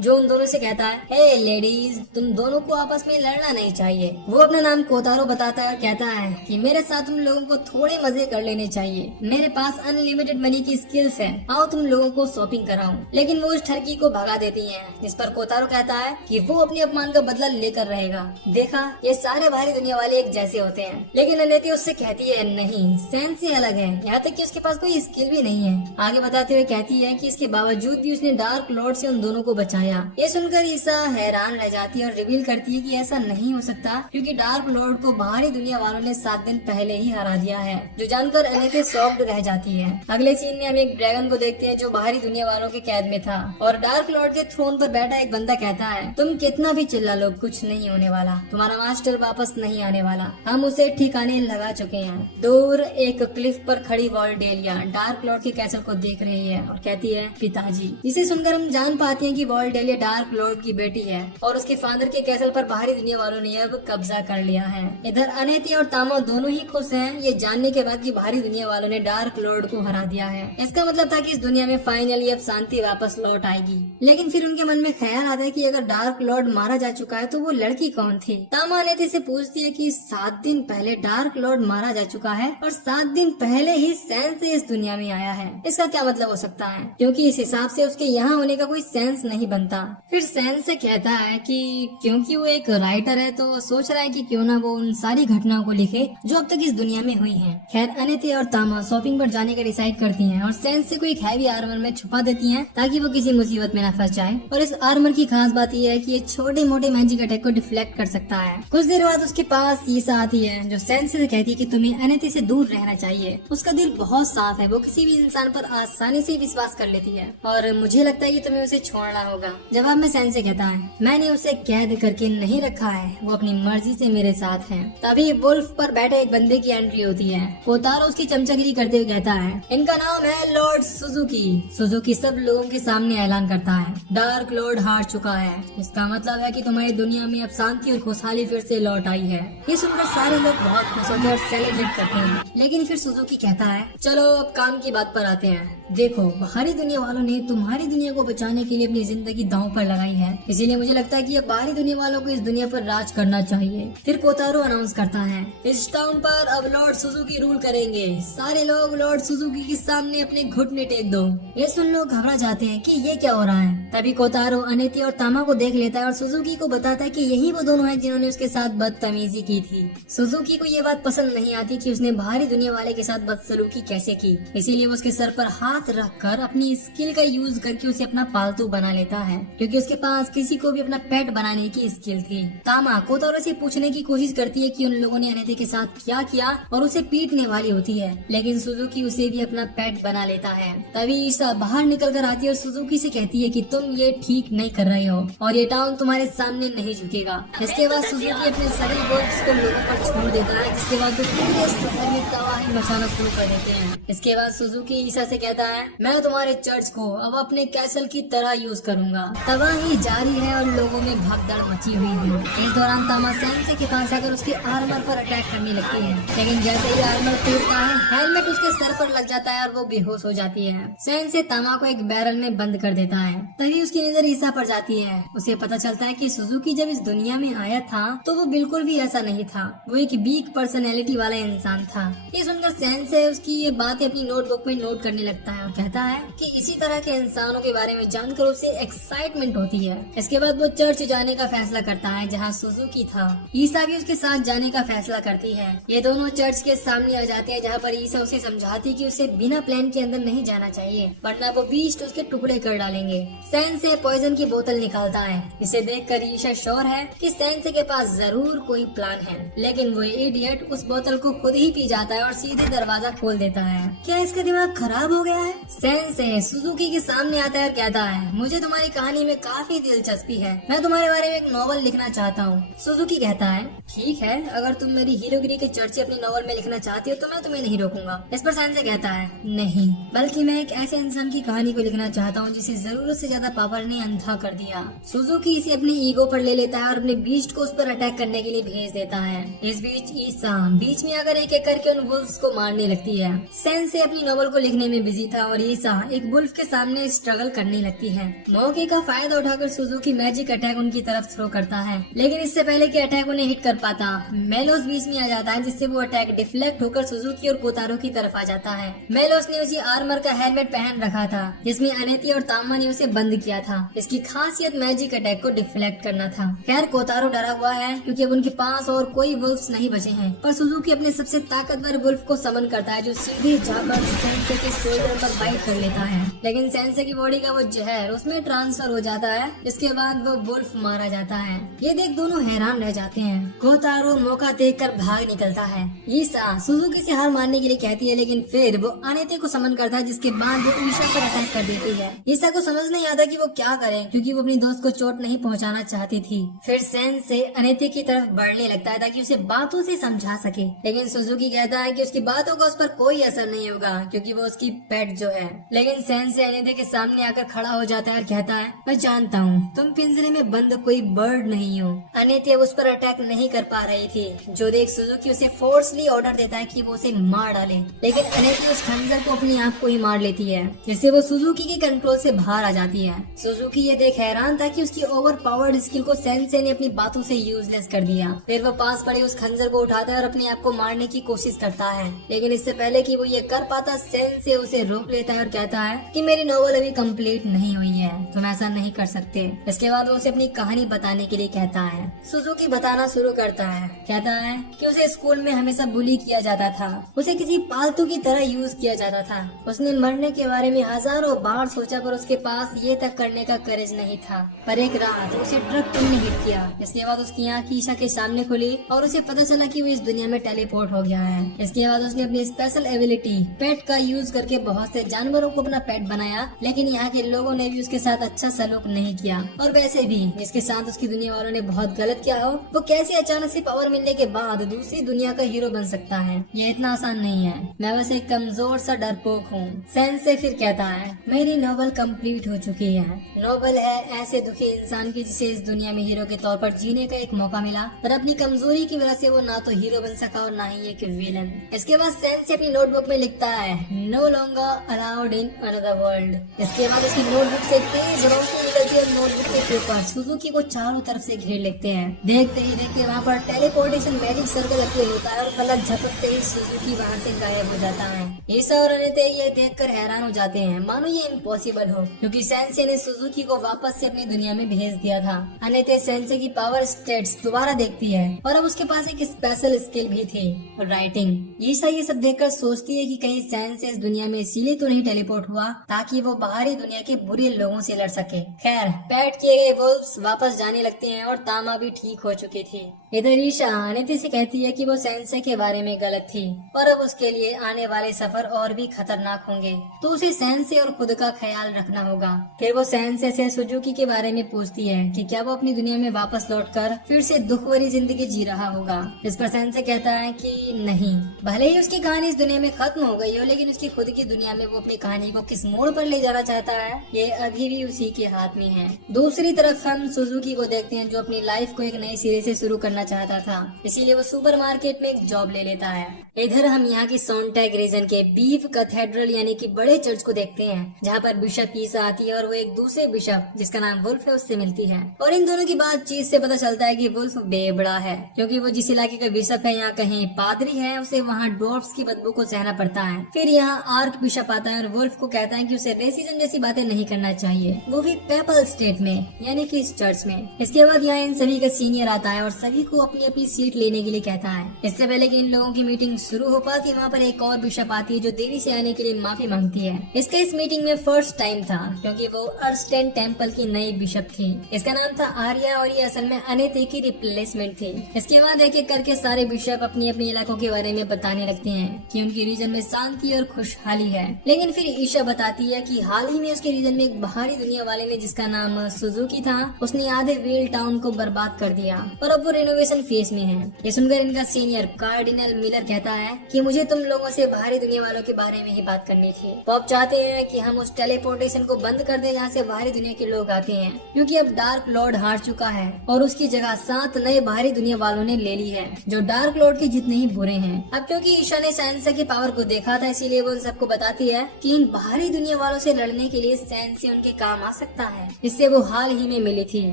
जो उन दोनों से कहता है, हे लेडीज, तुम दोनों को आपस में लड़ना नहीं चाहिए। वो अपना नाम कोतारो बताता है और कहता है कि मेरे साथ तुम लोगों को थोड़े मजे कर लेने चाहिए, मेरे पास अनलिमिटेड मनी की स्किल्स है, आओ तुम लोगों को शॉपिंग कराऊं। लेकिन वो उस ठरकी को भगा देती है, जिस पर कोतारो कहता है कि वो अपने अपमान का बदला लेकर रहेगा। देखा, ये सारे बाहरी दुनिया वाले एक जैसे होते हैं। लेकिन अनेते उससे कहती है, नहीं, सेंसे अलग है, यहाँ तक कि उसके पास कोई स्किल भी नहीं है। आगे बताते हुए कहती है कि इसके बावजूद बावजूद भी उसने डार्क लॉर्ड से उन दोनों को बचाया। ये सुनकर ईसा हैरान रह जाती है और रिवील करती है कि ऐसा नहीं हो सकता, क्योंकि डार्क लॉर्ड को बाहरी दुनिया वालों ने 7 दिन पहले ही हरा दिया है, जो जानकर अनेथे शॉक्ड रह जाती है। अगले सीन में हम एक ड्रैगन को देखते हैं जो बाहरी दुनिया वालों के कैद में था, और डार्क लॉर्ड के थ्रोन पर बैठा एक बंदा कहता है, तुम कितना भी चिल्ला लो कुछ नहीं होने वाला, तुम्हारा मास्टर वापस नहीं आने वाला, हम उसे ठिकाने लगा चुके हैं। दूर एक क्लिफ पर खड़ी वॉल्डेलिया डार्क लॉर्ड के कैसल को देख रही है और कहती है, पिताजी। इसे सुनकर हम जान पाते हैं कि वॉल्डेलिया डार्क लॉर्ड की बेटी है और उसके फादर के कैसल पर बाहरी दुनिया वालों ने अब कब्जा कर लिया है। इधर अनेती और तामा दोनों ही खुश हैं ये जानने के बाद कि बाहरी दुनिया वालों ने डार्क लॉर्ड को हरा दिया है। इसका मतलब था कि इस दुनिया में फाइनली अब शांति वापस लौट आएगी। लेकिन फिर उनके मन में ख्याल आता है कि अगर डार्क लॉर्ड मारा जा चुका है तो वो लड़की कौन थी। तामा अनेती से पूछती है कि 7 दिन पहले डार्क लॉर्ड मारा जा चुका है और 7 दिन पहले ही सैंसे इस दुनिया में आया है, इसका क्या मतलब हो सकता है, क्योंकि इस हिसाब से उसके यहाँ होने का कोई सेंस नहीं बनता। फिर सैंसे कहता है कि क्योंकि वो एक राइटर है तो सोच रहा है कि क्यों ना वो उन सारी घटनाओं को लिखे जो अब तक इस दुनिया में हुई हैं। खैर अनेती और तामा शॉपिंग पर जाने का डिसाइड करती हैं और सैंसे को एक हैवी आर्मर में छुपा देती हैं ताकि वो किसी मुसीबत में न फंस जाए। और इस आर्मर की खास बात यह है कि ये छोटे मोटे मैजिक अटैक को डिफ्लेक्ट कर सकता है। कुछ देर बाद उसके पास ईसा आती है जो सैंसे से कहती है कि तुम्हें अनेती से दूर रहना चाहिए, उसका दिल बहुत साफ है, वो किसी भी इंसान पर आसानी से विश्वास कर लेती है और मुझे लगता है कि तुम्हें उसे छोड़ना होगा। जवाब में सैंसे कहता है, मैंने उसे कैद करके नहीं रखा है, वो अपनी मर्जी से मेरे साथ है। तभी वुल्फ पर बैठे एक बंदे की एंट्री होती है। कोतारो उसकी चमचागिरी करते हुए कहता है, इनका नाम है लॉर्ड सुजुकी। सुजुकी सब लोगों के सामने ऐलान करता है, डार्क लॉर्ड हार चुका है, इसका मतलब है कि तुम्हारी दुनिया में अब शांति और खुशहाली फिर से लौट आई है। ये सुनकर सारे लोग बहुत खुश होते हैं और सेलिब्रेट करते हैं। लेकिन फिर सुजुकी कहता है, चलो अब काम की बात पर आते हैं। देखो बाहरी दुनिया वालों ने तुम्हारी दुनिया को बचाने के लिए अपनी जिंदगी दांव पर लगाई है, इसीलिए मुझे लगता है कि अब बाहरी दुनिया वालों को इस दुनिया पर राज करना चाहिए। फिर कोतारो अनाउंस करता है, इस टाउन पर अब लॉर्ड सुजुकी रूल करेंगे, सारे लोग लॉर्ड सुजुकी के सामने अपने घुटने टेक दो। ये सुन लोग घबरा जाते हैं कि ये क्या हो रहा है। तभी कोतारो अनेती और तामा को देख लेता है और सुजुकी को बताता है कि यही वो दोनों हैं जिन्होंने उसके साथ बदतमीजी की थी। सुजुकी को ये बात पसंद नहीं आती कि उसने बाहरी दुनिया वाले के साथ बदसलूकी कैसे की, इसीलिए वो उसके सर पर हाथ रखकर अपनी स्किल का यूज करके उसे अपना पालतू बना लेता है, क्योंकि उसके पास किसी को भी अपना पेट बनाने की स्किल थी। तामा कोतारो से पूछने की कोशिश करती है कि उन लोगों ने अनेती के साथ क्या किया और उसे पीटने वाली होती है, लेकिन सुजुकी उसे भी अपना पेट बना लेता है। तभी ईसा बाहर निकल कर आती है और सुजुकी से कहती है कि तुम ये ठीक नहीं कर रहे हो और ये टाउन तुम्हारे सामने नहीं झुकेगा। इसके बाद सुजुकी अपने सभी वर्ड्स को लोगों पर छोड़ देता है, जिसके बाद वो पूरे शहर में तबाही मचाना शुरू कर देते हैं। इसके बाद सुजुकी ईसा से कहता है, मैं तुम्हारे चर्च को अब अपने कैसल की तरह यूज करूंगा। तबाही जारी है और लोगों में भगदड़ मची हुई है। इस दौरान तामा सैंसे के पास आकर उसके आर्मर पर अटैक करने लगती है, लेकिन जैसे ही आर्मर टूटता है हेलमेट उसके सर पर लग जाता है और वो बेहोश हो जाती है। सैंसे तामा को एक बैरल में बंद कर देता है। तभी उसकी नजर ईसा पर जाती है। उसे पता चलता है कि सुजुकी जब इस दुनिया में आया था तो वो बिल्कुल भी ऐसा नहीं था, वो एक वीक पर्सनैलिटी वाला इंसान था। ये सुनकर सैंसे उसकी ये बातें अपनी नोटबुक में नोट करने लगता है और कहता है कि इसी तरह के इंसानों के बारे में जानकर उसे एक्साइटमेंट होती है। इसके बाद वो चर्च जाने का फैसला करता है जहाँ सुजुकी था। ईसा भी उसके साथ जाने का फैसला करती है। ये दोनों चर्च के सामने आ जाते हैं जहाँ पर ईसा उसे समझाती कि उसे बिना प्लान के अंदर नहीं जाना चाहिए, वरना वो बीस्ट उसके टुकड़े कर डालेंगे। सैंसे पॉइजन की बोतल निकालता है। इसे देखकर ईसा श्योर है कि सैंसे के पास जरूर कोई प्लान है, लेकिन वो इडियट उस बोतल को खुद ही पी जाता है और सीधे दरवाजा खोल देता है। क्या इसका दिमाग खराब हो गया है? सैंसे सुजुकी के सामने आता है और कहता है, मुझे तुम्हारी कहानी में काफी दिलचस्पी है, मैं तुम्हारे बारे में एक नॉवल लिखना चाहता हूँ। सुजुकी कहता है, ठीक है, अगर तुम मेरी हीरोगिरी के चर्चे अपनी नॉवल में लिखना चाहती हो तो मैं तुम्हें नहीं रोकूंगा। इस पर सैंसे कहता है, नहीं, बल्कि मैं एक ऐसे इंसान की कहानी को लिखना चाहता हूँ जिसे जरूरत से ज्यादा पावर ने अंधा कर दिया। सुजुकी इसे अपनी ईगो पर ले लेता है और अपने बीस्ट को उस पर अटैक करने के लिए भेज देता है। इस बीच ईसा बीच में आकर एक एक करके उन वुल्फ्स को मारने लगती है। सैंसे अपनी नॉवल को लिखने में बिजी था और ईसा एक वुल्फ के सामने स्ट्रगल करने लगती है। मौके का फायदा उठाकर सुजुकी मैजिक अटैक उनकी तरफ थ्रो करता है, लेकिन इससे पहले कि अटैक उन्हें हिट कर पाता, मेलोस बीच में आ जाता है, जिससे वो अटैक डिफ्लेक्ट होकर सुजुकी और कोतारो की तरफ आ जाता है। मेलोस ने उसी आर्मर का हेलमेट पहन रखा था जिसमें अनेती और तामा ने उसे बंद किया था। इसकी खासियत मैजिक अटैक को डिफ्लेक्ट करना था। खैर कोतारो डरा हुआ है क्योंकि अब उनके पास और कोई वुल्फ्स नहीं बचे हैं, पर सुजुकी अपने सबसे ताकतवर वुल्फ को समन करता है जो सीधे जाकर सैंसे के शोल्डर पर बाइट कर लेता है, लेकिन सेंसे की बॉडी का वो जहर उसमें ट्रांसफर हो जाता है, जिसके बाद वो वुल्फ मारा जाता है। ये देख दोनों हैरान रह जाते हैं। कोतारो मौका देखकर भाग निकलता है। ईसा सुजुकी से हार मानने के लिए कहती है, लेकिन फिर वो अनेते को समन करता है, जिसके बाद वो ईशा पर अटैक कर देती है। ईसा को समझ नहीं आता कि वो क्या करे, क्योंकि वो अपनी दोस्त को चोट नहीं पहुंचाना चाहती थी। फिर सेंसे अनेते की तरफ बढ़ने लगता है ताकि उसे बातों से समझा सके, लेकिन सुजुकी कहता है कि उसकी बातों का उस पर कोई असर नहीं होगा, क्योंकि वो उसकी पेट जो है। लेकिन सेंसे अनेते के सामने आकर खड़ा हो जाता है और कहता है, मैं जानता हूँ तुम पिंजरे में बंद कोई बर्ड नहीं हो। अनेते उस पर अटैक नहीं कर पा रही थी, जो देख सुजुकी उसे फोर्सली ऑर्डर देता है कि वो उसे मार डाले, लेकिन अनेते उस खंजर को अपने आप को ही मार लेती है, जिससे वो सुजुकी के कंट्रोल से बाहर आ जाती है। सुजुकी ये देख हैरान था कि उसकी ओवर पावर्ड स्किल को सेंसे ने अपनी बातों से यूजलेस कर दिया। फिर वो पास पड़े उस खंजर को उठाता है और अपने आप को मारने की कोशिश करता है, लेकिन इससे पहले कि वो ये कर पाता, सेंसे उसे रोक लेता है और कहता है कि मेरी नॉवल अभी कंप्लीट नहीं हुई है, तुम ऐसा नहीं कर सकते। इसके बाद वो उसे अपनी कहानी बताने के लिए कहता है। सुजुकी बताना शुरू करता है। कहता है कि उसे स्कूल में हमेशा बुली किया जाता था, उसे किसी पालतू की तरह यूज किया जाता था। उसने मरने के बारे में हजारों बार सोचा, पर उसके पास ये तक करने का करेज नहीं था। पर एक रात उसे ट्रक ने हिट किया। इसके बाद उसकी आंख ईशा के सामने खुली और उसे पता चला कि वो इस दुनिया में टेलीपोर्ट हो गया है। इसके बाद उसने अपनी स्पेशल एबिलिटी पेट का यूज करके बहुत से जानवरों को अपना पेट बनाया, लेकिन यहाँ के लोगों ने भी उसके साथ अच्छा सलूक नहीं किया। और वैसे भी जिसके साथ उसकी दुनिया वालों ने बहुत गलत किया हो, वो कैसे अचानक से पावर मिलने के बाद दूसरी दुनिया का हीरो बन सकता है। ये इतना आसान नहीं है, मैं बस एक कमजोर सा डरपोक हूँ। सेंसे फिर कहता है, मेरी नॉवल कंप्लीट हो चुकी है। नॉवल है ऐसे दुखी इंसान की जिसे इस दुनिया में हीरो के तौर पर जीने का एक मौका मिला, पर अपनी कमजोरी की वजह से वो ना तो हीरो बन सका और ना ही एक विलन। इसके बाद सेंसे अपनी नोटबुक में लिखता है, no longer allowed in another world. इसके बाद उसकी नोटबुक से तेज रोशनी निकलती है और नोटबुक के पेपर सुजुकी को चारों तरफ से घेर लेते हैं। देखते ही देखते वहाँ पर टेलीपोर्टेशन मैजिक सर्कल एक्टिव होता है और पलक झपकते ही सुजुकी वहाँ से गायब हो जाता है। ईसा और अनेते ये देखकर हैरान हो जाते हैं, मानो ये इम्पॉसिबल हो, क्योंकि सेंसे ने सुजुकी को वापस से अपनी दुनिया में भेज दिया था। अनेते सेंसे की पावर स्टेट्स दोबारा देखती है और अब उसके पास एक स्पेशल स्किल भी थी, राइटिंग। ईसा ये सब देखकर सोचती है कि कहीं सेंसे इस दुनिया में इसीलिए तो नहीं टेलीपोर्ट हुआ ताकि वो बाहरी दुनिया के बुरे लोगों से लड़ सके। खैर पैट किए गए वुल्फ्स वापस जाने लगते हैं और तामा भी ठीक हो चुकी थी। इधर ईशा अनेते से कहती है कि वो सेंसे के बारे में गलत थी और अब उसके लिए आने वाले सफर और भी खतरनाक होंगे, तो उसे सेंसे और खुद का ख्याल रखना होगा। फिर वो सेंसे से सुजुकी के बारे में पूछती है कि क्या वो अपनी दुनिया में वापस लौटकर फिर से दुख भरी जिंदगी जी रहा होगा। इस पर सेंसे कहता है कि नहीं, भले ही उसकी कहानी इस दुनिया में खत्म हो गई हो, लेकिन उसकी खुद की दुनिया में वो अपनी कहानी को किस मोड़ पर ले जाना चाहता है ये अभी भी उसी के हाथ में है। दूसरी तरफ हम सुजुकी को देखते हैं, जो अपनी लाइफ को एक नए सिरे से शुरू करना चाहता था, इसीलिए वो सुपरमार्केट में एक जॉब ले लेता है। इधर हम यहाँ की सोनटैग रीजन के बीफ कैथेड्रल यानी कि बड़े चर्च को देखते हैं, जहाँ पर बिशप ईसा आती है और वो एक दूसरे बिशप जिसका नाम वुल्फ है उससे मिलती है। और इन दोनों की बातचीत से पता चलता है कि वुल्फ बेबड़ा है, क्योंकि वो जिस इलाके का बिशप है यहाँ कहीं पादरी है, उसे वहाँ डॉर्फ्स की बदबू को सहना पड़ता है। फिर यहाँ आर्क बिशप आता है और वुल्फ को कहता है कि उसे रेसिज्म जैसी बातें नहीं करना चाहिए, वो भी पेपल स्टेट में यानी कि इस चर्च में। इसके बाद यहाँ इन सभी का सीनियर आता है और सभी को अपनी अपनी सीट लेने के लिए कहता है। इससे पहले कि इन लोगों की मीटिंग शुरू हो पाती, वहाँ पर एक और बिशप आती है जो देरी से आने के लिए माफी मांगती है। इसका इस मीटिंग में फर्स्ट टाइम था, क्योंकि वो अर्स्टेन टेम्पल की नई बिशप थी। इसका नाम था आर्या और ये असल में अनेते की रिप्लेसमेंट थी। इसके बाद एक एक करके सारे बिशप अपनी अपने इलाकों के बारे में बताने लगते हैं कि उनकी रीजन में शांति और खुशहाली है। लेकिन फिर ईशा बताती है कि हाल ही में उसके रीजन में एक बाहरी दुनिया वाले ने, जिसका नाम सुजुकी था, उसने आधे व्हील टाउन को बर्बाद कर दिया और अब वो रेनोवेशन फेज में है। ये सुनकर इनका सीनियर कार्डिनल मिलर कहता है कि मुझे तुम लोगों से बाहरी दुनिया वालों के बारे में ही बात करनी थी। तो अब चाहते हैं कि हम उस टेलीपोर्टेशन को बंद कर दें जहाँ से बाहरी दुनिया के लोग आते हैं, क्योंकि अब डार्क लॉर्ड हार चुका है और उसकी जगह 7 नए बाहरी दुनिया वालों ने ले ली है, जो डार्क लॉर्ड के जितने ही बुरे हैं। अब क्योंकि ईशा ने सेंसे की पावर को देखा था, इसीलिए वो उन सबको बताती है कि इन बाहरी दुनिया वालों से लड़ने के लिए सेंसे उनके काम आ सकता है। इससे वो हाल ही में मिली थी।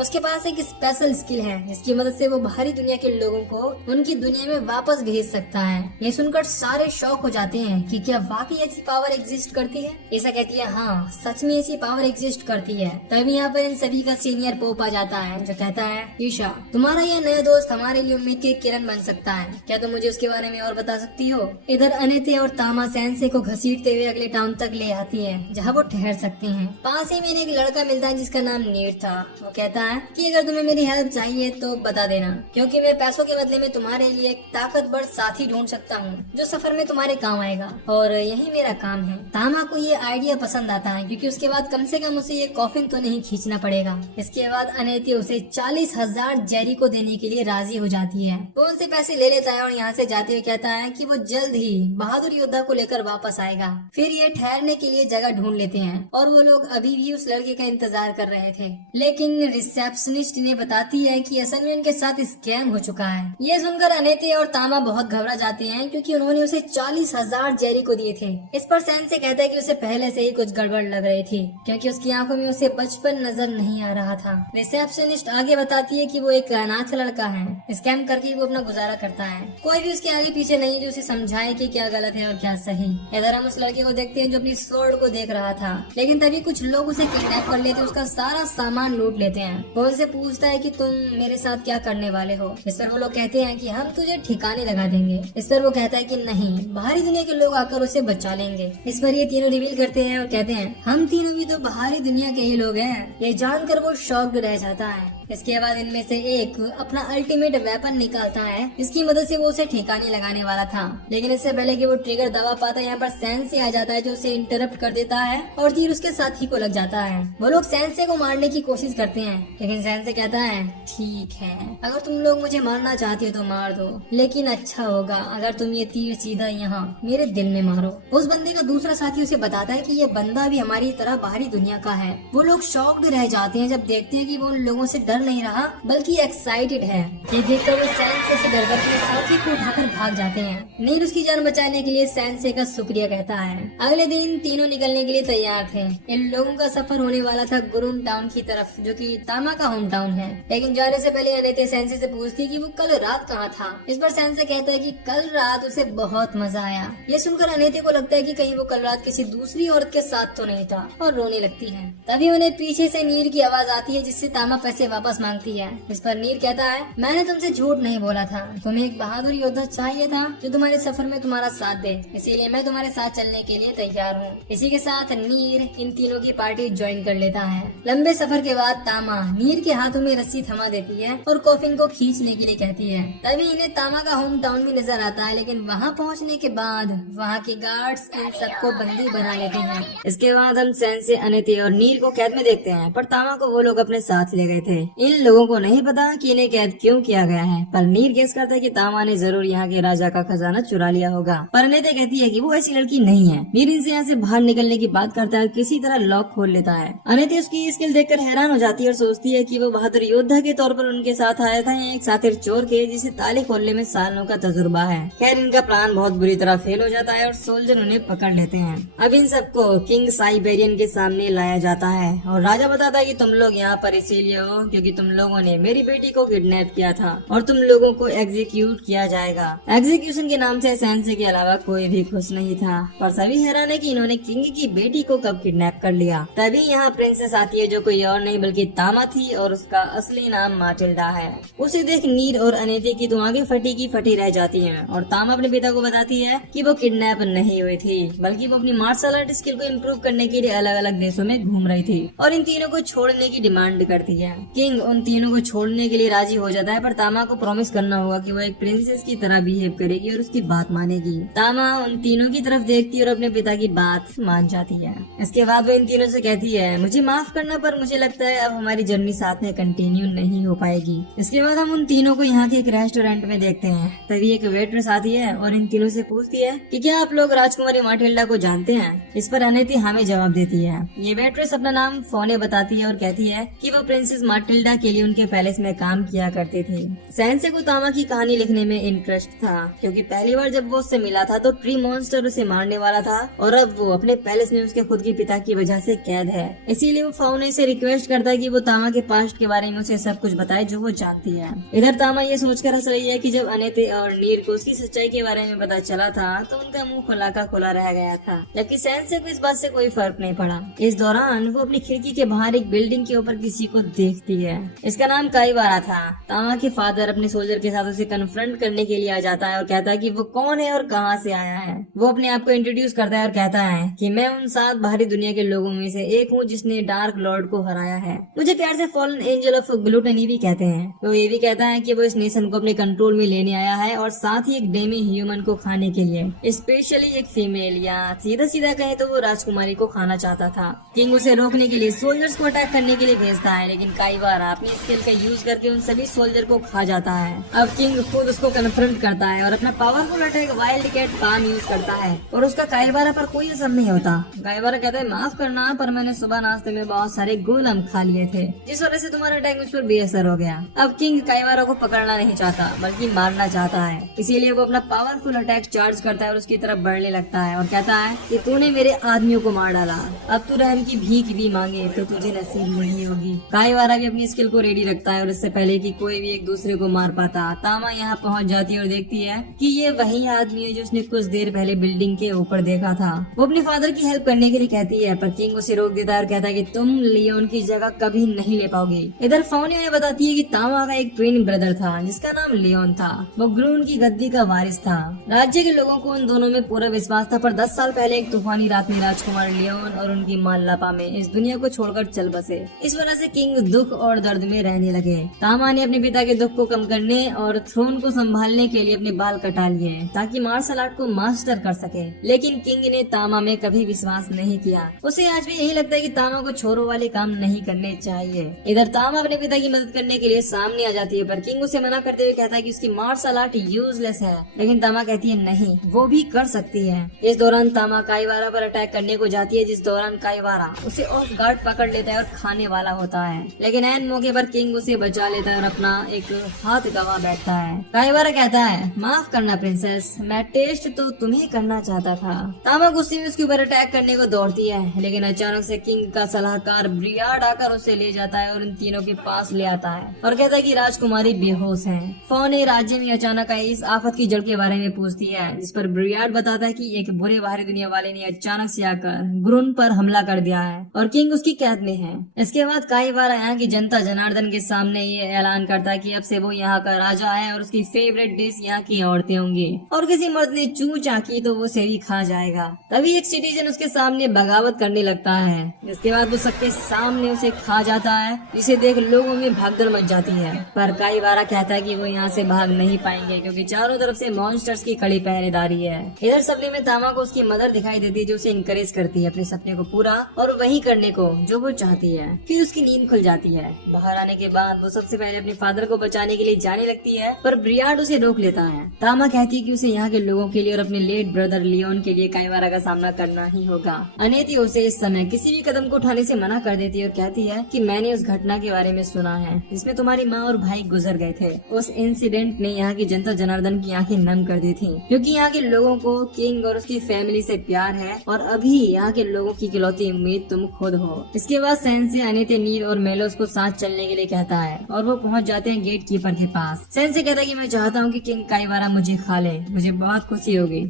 उसके पास एक स्पेशल स्किल है जिसकी मदद से वो बाहरी दुनिया के लोगों को उनकी दुनिया में वापस भेज सकता है। ये सुनकर सारे शॉक हो जाते हैं कि क्या वाकई ऐसी पावर एग्जिस्ट करती है। ईशा कहती है हाँ, सच में ऐसी पावर एग्जिस्ट करती है। तभी यहाँ पर इन सभी का सीनियर पोप आ जाता है जो कहता है ईशा, तुम्हारा यह नया दोस्त हमारे लिए उम्मीद की किरण बन सकता है, क्या तुम मुझे उसके बारे में और बता सकती हो। इधर अनेते और तामा सेंसे को घसीटते हुए अगले टाउन तक ले आती है जहाँ वो ठहर सकते हैं। पास ही में एक लड़का मिलता है जिसका नाम नीर था। वो कहता है कि अगर तुम्हें मेरी हेल्प चाहिए तो बता देना, क्योंकि मैं पैसों के बदले में तुम्हारे लिए एक ताकतवर साथी ढूंढ सकता हूँ जो सफर में तुम्हारे काम आएगा, और यही मेरा काम है। तामा को ये आइडिया पसंद आता है क्योंकि उसके बाद कम से कम उसे ये कॉफिन तो नहीं खींचना पड़ेगा। इसके बाद अनेती उसे 40,000 जेरी को देने के लिए राजी हो जाती है। वो उनसे पैसे ले लेता है और यहाँ से जाते हुए कहता है कि वो जल्द ही बहादुर योद्धा को लेकर वापस आएगा। फिर ये ठहरने के लिए जगह ढूंढ लेते हैं और वो लोग अभी भी उस लड़के का इंतजार कर रहे थे, लेकिन रिसेप्शनिस्ट ने बताती है कि असल में उनके साथ स्कैम हो चुका है। ये सुनकर अनेते और तामा बहुत घबरा जाते हैं क्योंकि उन्होंने उसे 40,000 जेरी को दिए थे। इस पर सेंसे कहता है कि उसे पहले से ही कुछ गड़बड़ लग रही थी क्योंकि उसकी आंखों में उसे बचपन नजर नहीं आ रहा था। रिसेप्शनिस्ट आगे बताती है कि वो एक अनाथ लड़का है, स्कैम करके वो अपना गुजारा करता है। कोई भी उसके आगे पीछे नहीं है जो उसे समझाए कि क्या गलत है और क्या सही। इधर हम उस लड़के को देखते हैं जो अपनी स्वॉर्ड को देख रहा था, लेकिन तभी कुछ लोग उसे किडनैप कर लेते, उसका सारा सामान लूट लेते हैं। वो उनसे पूछता है कि तुम मेरे साथ क्या करने वाले हो। इस पर वो लोग कहते हैं कि हम तुझे ठिकाने लगा देंगे। इस पर वो कहता है कि नहीं, बाहरी दुनिया के लोग आकर उसे बचा लेंगे। इस पर ये तीनों रिवील करते हैं और कहते हैं हम तीनों भी तो बाहरी दुनिया के ही लोग हैं। ये जानकर वो शॉक्ड रह जाता है। इसके बाद इनमें से एक अपना अल्टीमेट वेपन निकालता है जिसकी मदद से वो उसे ठिकाने लगाने वाला था, लेकिन इससे पहले कि वो ट्रिगर दबा पाता यहाँ पर सेंसे आ जाता है जो उसे इंटरप्ट कर देता है और तीर उसके साथी को लग जाता है। वो लोग सेंसे को मारने की कोशिश करते हैं, लेकिन सेंसे कहता है ठीक है, अगर तुम लोग मुझे मारना चाहते हो तो मार दो, लेकिन अच्छा होगा अगर तुम ये तीर सीधा यहाँ मेरे दिल में मारो। उस बंदे का दूसरा साथी उसे बताता है कि ये बंदा भी हमारी तरह बाहरी दुनिया का है। वो लोग शॉक्ड रह जाते हैं जब देखते हैं कि वो उन लोगों से डर नहीं रहा बल्कि एक्साइटेड है। ये देखकर वो सेंसे से डरकर अपने साथी को उठाकर भाग जाते हैं। नीर उसकी जान बचाने के लिए सेंसे का शुक्रिया कहता है। अगले दिन तीनों निकलने के लिए तैयार थे। इन लोगों का सफर होने वाला था गुरुन टाउन की तरफ, जो कि तामा का होम टाउन है। लेकिन जाने से पहले अनेते सेंसे से पूछती कि वो कल रात कहाँ था। इस पर सेंसे कहता है कि कल रात उसे बहुत मजा आया। ये सुनकर अनेते को लगता है कि कहीं वो कल रात किसी दूसरी औरत के साथ तो नहीं था और रोने लगती है। तभी उन्हें पीछे से नीर की आवाज आती है जिससे तामा पैसे वापस मांगती है। इस पर नीर कहता है मैंने तुमसे झूठ नहीं बोला था, तुम्हें एक बहादुर योद्धा चाहिए था जो तुम्हारे सफर में तुम्हारा साथ दे, इसीलिए मैं तुम्हारे साथ चलने के लिए तैयार हूँ। इसी के साथ नीर इन तीनों की पार्टी ज्वाइन कर लेता है। लंबे सफर के बाद तामा नीर के हाथों में रस्सी थमा देती है और कॉफिन को खींचने के लिए कहती है। तभी इन्हें तामा का होम टाउन भी नजर आता है, लेकिन वहाँ पहुँचने के बाद वहाँ के गार्ड्स इन सबको बंदी बना लेते हैं। इसके बाद हम सेंसे, अनेते और नीर को कैद में देखते हैं, पर तामा को वो लोग अपने साथ ले गए थे। इन लोगों को नहीं पता कि इन्हें कैद क्यों किया गया है, पर नीर गेस करता है कि तामा ने जरूर यहाँ के राजा का खजाना चुरा लिया होगा। पर अनेते कहती है कि वो ऐसी लड़की नहीं है। नीर इनसे यहाँ से बाहर निकलने की बात करता है, किसी तरह लॉक खोल लेता है। अनेते उसकी स्किल देखकर हैरान हो जाती है और सोचती है कि वो बहादुर योद्धा के तौर पर उनके साथ आया था, एक सातिर चोर के जिसे ताले खोलने में सालों का तजुर्बा है। खैर इनका प्लान बहुत बुरी तरह फेल हो जाता है और सोल्जर उन्हें पकड़ लेते हैं। अब इन सबको किंग साइबेरियन के सामने लाया जाता है और राजा बताता है कि तुम लोग यहाँ पर इसीलिए हो क्योंकि तुम लोगों ने मेरी बेटी को किडनैप किया था और तुम लोगों को एग्जीक्यूट किया जाएगा। एग्जीक्यूशन के नाम से सेंसे के अलावा कोई भी खुश नहीं था, पर सभी हैरान है कि इन्होंने किंग की बेटी को कब किडनैप कर लिया। तभी यहाँ प्रिंसेस आती है जो कोई और नहीं बल्कि तामा थी और उसका असली नाम माटिल्डा है। उसे देख नीर और अनेते की तो आगे फटी की फटी रह जाती है और तामा अपने पिता को बताती है कि वो किडनैप नहीं हुई थी, बल्कि वो अपनी मार्शल आर्ट स्किल को इम्प्रूव करने के लिए अलग अलग देशों में घूम रही थी और इन तीनों को छोड़ने की डिमांड करती है। किंग उन तीनों को छोड़ने के लिए राजी हो जाता है, पर तामा को प्रॉमिस करना होगा कि वो एक प्रिंसेस की तरह बिहेव करेगी और उसकी बात मानेगी। तामा उन तीनों की तरफ देखती है और अपने पिता की बात मान जाती है। इसके बाद वो इन तीनों से कहती है मुझे माफ करना, पर मुझे लगता है अब हमारी जर्नी साथ में कंटिन्यू नहीं हो पाएगी। इसके बाद हम उन तीनों को यहाँ के एक रेस्टोरेंट में देखते हैं। तभी एक वेट्रेस आती है और इन तीनों से पूछती है कि क्या आप लोग राजकुमारी माटिल्डा को जानते हैं। इस पर अनेती हमें जवाब देती है। ये वेट्रेस अपना नाम फोने बताती है और कहती है कि वो प्रिंसेस माटिल्डा हिल्डा के लिए उनके पैलेस में काम किया करती थी। सेंसे को तामा की कहानी लिखने में इंटरेस्ट था, क्योंकि पहली बार जब वो उससे मिला था तो ट्री मॉन्स्टर उसे मारने वाला था और अब वो अपने पैलेस में उसके खुद के पिता की वजह से कैद है। इसीलिए वो फाउने से रिक्वेस्ट करता है कि वो तामा के पास्ट के बारे में उसे सब कुछ बताए जो वो जानती है। इधर तामा ये सोचकर हंस रही है कि जब अनेते और नीर को उसकी सच्चाई के बारे में पता चला था तो उनका मुंह खुला का खुला रह गया था, जबकि सेंसे को इस बात से कोई फर्क नहीं पड़ा। इस दौरान वो अपनी खिड़की के बाहर एक बिल्डिंग के ऊपर किसी को देखती है। इसका नाम काईवारा था। तामा के फादर अपने सोल्जर के साथ उसे कन्फ्रंट करने के लिए आ जाता है और कहता है कि वो कौन है और कहाँ से आया है। वो अपने आप को इंट्रोड्यूस करता है और कहता है कि मैं उन 7 बाहरी दुनिया के लोगों में से एक हूँ जिसने डार्क लॉर्ड को हराया है। मुझे प्यार से फॉलन एंजल ऑफ ग्लूटनी भी कहते हैं। वो ये भी कहता है कि वो इस नेशन को अपने कंट्रोल में लेने आया है और साथ ही एक डेमी ह्यूमन को खाने के लिए, स्पेशली एक फीमेल, या सीधा सीधा कहे तो वो राजकुमारी को खाना चाहता था। किंग उसे रोकने के लिए सोल्जर्स को अटैक करने के लिए भेजता है, लेकिन काईवारा अपनी स्किल का यूज करके उन सभी सोल्जर को खा जाता है। अब किंग खुद उसको कन्फ्रंट करता है और अपना powerful attack wild cat palm use करता है और उसका काईवारा पर कोई असर नहीं होता। काईवारा कहता है माफ करना, पर मैंने सुबह नाश्ते में बहुत सारे गोलम खा लिए थे, जिस वजह से तुम्हारा अटैक मुझ पर बेअसर हो गया। अब किंग काईवारा को पकड़ना नहीं चाहता बल्कि मारना चाहता है, इसीलिए वो अपना पावरफुल अटैक चार्ज करता है और उसकी तरफ बढ़ने लगता है और कहता है कि तूने मेरे आदमियों को मार डाला, अब तू रहम की भीख भी मांगे तो तुझे नसीब नहीं होगी। काईवारा भी अपनी स्किल को रेडी रखता है और इससे पहले कि कोई भी एक दूसरे को मार पाता, तामा यहाँ पहुँच जाती है और देखती है कि ये वही आदमी है जो उसने कुछ देर पहले बिल्डिंग के ऊपर देखा था। वो अपने फादर की हेल्प करने के लिए कहती है, पर किंग उसे रोक देता है और कहता है कि तुम लियोन की जगह कभी नहीं ले पाओगे। इधर फाउने उन्हें बताती है कि तामा का एक ट्विन ब्रदर था जिसका नाम लियोन था। वो ग्रून की गद्दी का वारिस था। राज्य के लोगों को उन दोनों में पूरा विश्वास था, पर 10 साल पहले एक तूफानी रात में राजकुमार लियोन और उनकी मां लापा में इस दुनिया को छोड़कर चल बसे। इस वजह से किंग दुख और दर्द में रहने लगे। तामा ने अपने पिता के दुख को कम करने और थ्रोन को संभालने के लिए अपने बाल कटा लिए ताकि मार्शल आर्ट को मास्टर कर सके, लेकिन किंग ने तामा में कभी विश्वास नहीं किया। उसे आज भी यही लगता है कि तामा को छोरों वाले काम नहीं करने चाहिए। इधर तामा अपने पिता की मदद करने के लिए सामने आ जाती है, पर किंग उसे मना करते हुए कहता है कि उसकी मार्शल आर्ट यूजलेस है, लेकिन तामा कहती है नहीं, वो भी कर सकती है। इस दौरान तामा काईवारा पर अटैक करने को जाती है, जिस दौरान काईवारा उसे ऑफ गार्ड पकड़ लेता है और खाने वाला होता है, लेकिन ऐन मौके पर किंग उसे बचा लेता है और अपना एक हाथ गवा बैठता है। काईवारा कहता है माफ करना प्रिंसेस, मैं टेस्ट तो तुम्हें करना चाहता था। तामा गुस्से में उसके ऊपर अटैक करने को दौड़ती है, लेकिन अचानक से किंग का सलाहकार ब्रियार्ड आकर उसे ले जाता है और इन तीनों के पास ले आता है और कहता है कि राजकुमारी बेहोश है। फौने राज्य में अचानक आई इस आफत की जड़ के बारे में पूछती है, जिस पर ब्रियार्ड बताता है कि एक बुरे बाहरी दुनिया वाले ने अचानक से आकर ग्रून पर हमला कर दिया है और किंग उसकी कैद में है। इसके बाद काईवारा यहाँ की जनता जनार्दन के सामने ये ऐलान करता है कि अब से वो यहाँ का राजा है और उसकी फेवरेट डिश यहाँ की औरतें होंगी और किसी मर्द ने चू चाकी तो वो उसे भी खा जाएगा। तभी एक सिटीजन उसके सामने बगावत करने लगता है, जिसके बाद वो सबके सामने उसे खा जाता है, जिसे देख लोगों में भागदौड़ मच जाती है। पर काईवारा कहता है कि वो यहाँ से भाग नहीं पाएंगे क्योंकि चारों तरफ से मॉन्स्टर्स की कड़ी पहरेदारी है। इधर सपने में तामा को उसकी मदर दिखाई देती है जो उसे इनकरेज करती है अपने सपने को पूरा और वही करने को जो वो चाहती है। फिर उसकी नींद खुल जाती है। बाहर आने के बाद वो सबसे पहले अपने फादर को बचाने के लिए जाने लगती है, पर ब्रियार्ड उसे रोक लेता है। तामा कहती है कि उसे यहाँ के लोगों के लिए और अपने लेट ब्रदर लियोन के लिए काईवारा का सामना करना ही होगा। अनेती उसे इस समय किसी भी कदम को उठाने से मना कर देती है और कहती है कि मैंने उस घटना के बारे में सुना है जिसमें तुम्हारी माँ और भाई गुजर गए थे। उस इंसिडेंट ने यहाँ की जनता जनार्दन की आंखें नम कर दी थी, क्योंकि यहाँ के लोगों को किंग और उसकी फैमिली से प्यार है और अभी यहाँ के लोगों की इकलौती उम्मीद तुम खुद हो। इसके बाद सेंसे अनेते नीर और मेलोस को साथ चलने के लिए कहता है और वो पहुँच जाते हैं गेट कीपर के पास। सेंसे कहता है कि मैं चाहता हूँ कि किंग काईवारा मुझे खा ले, मुझे बहुत खुशी होगी।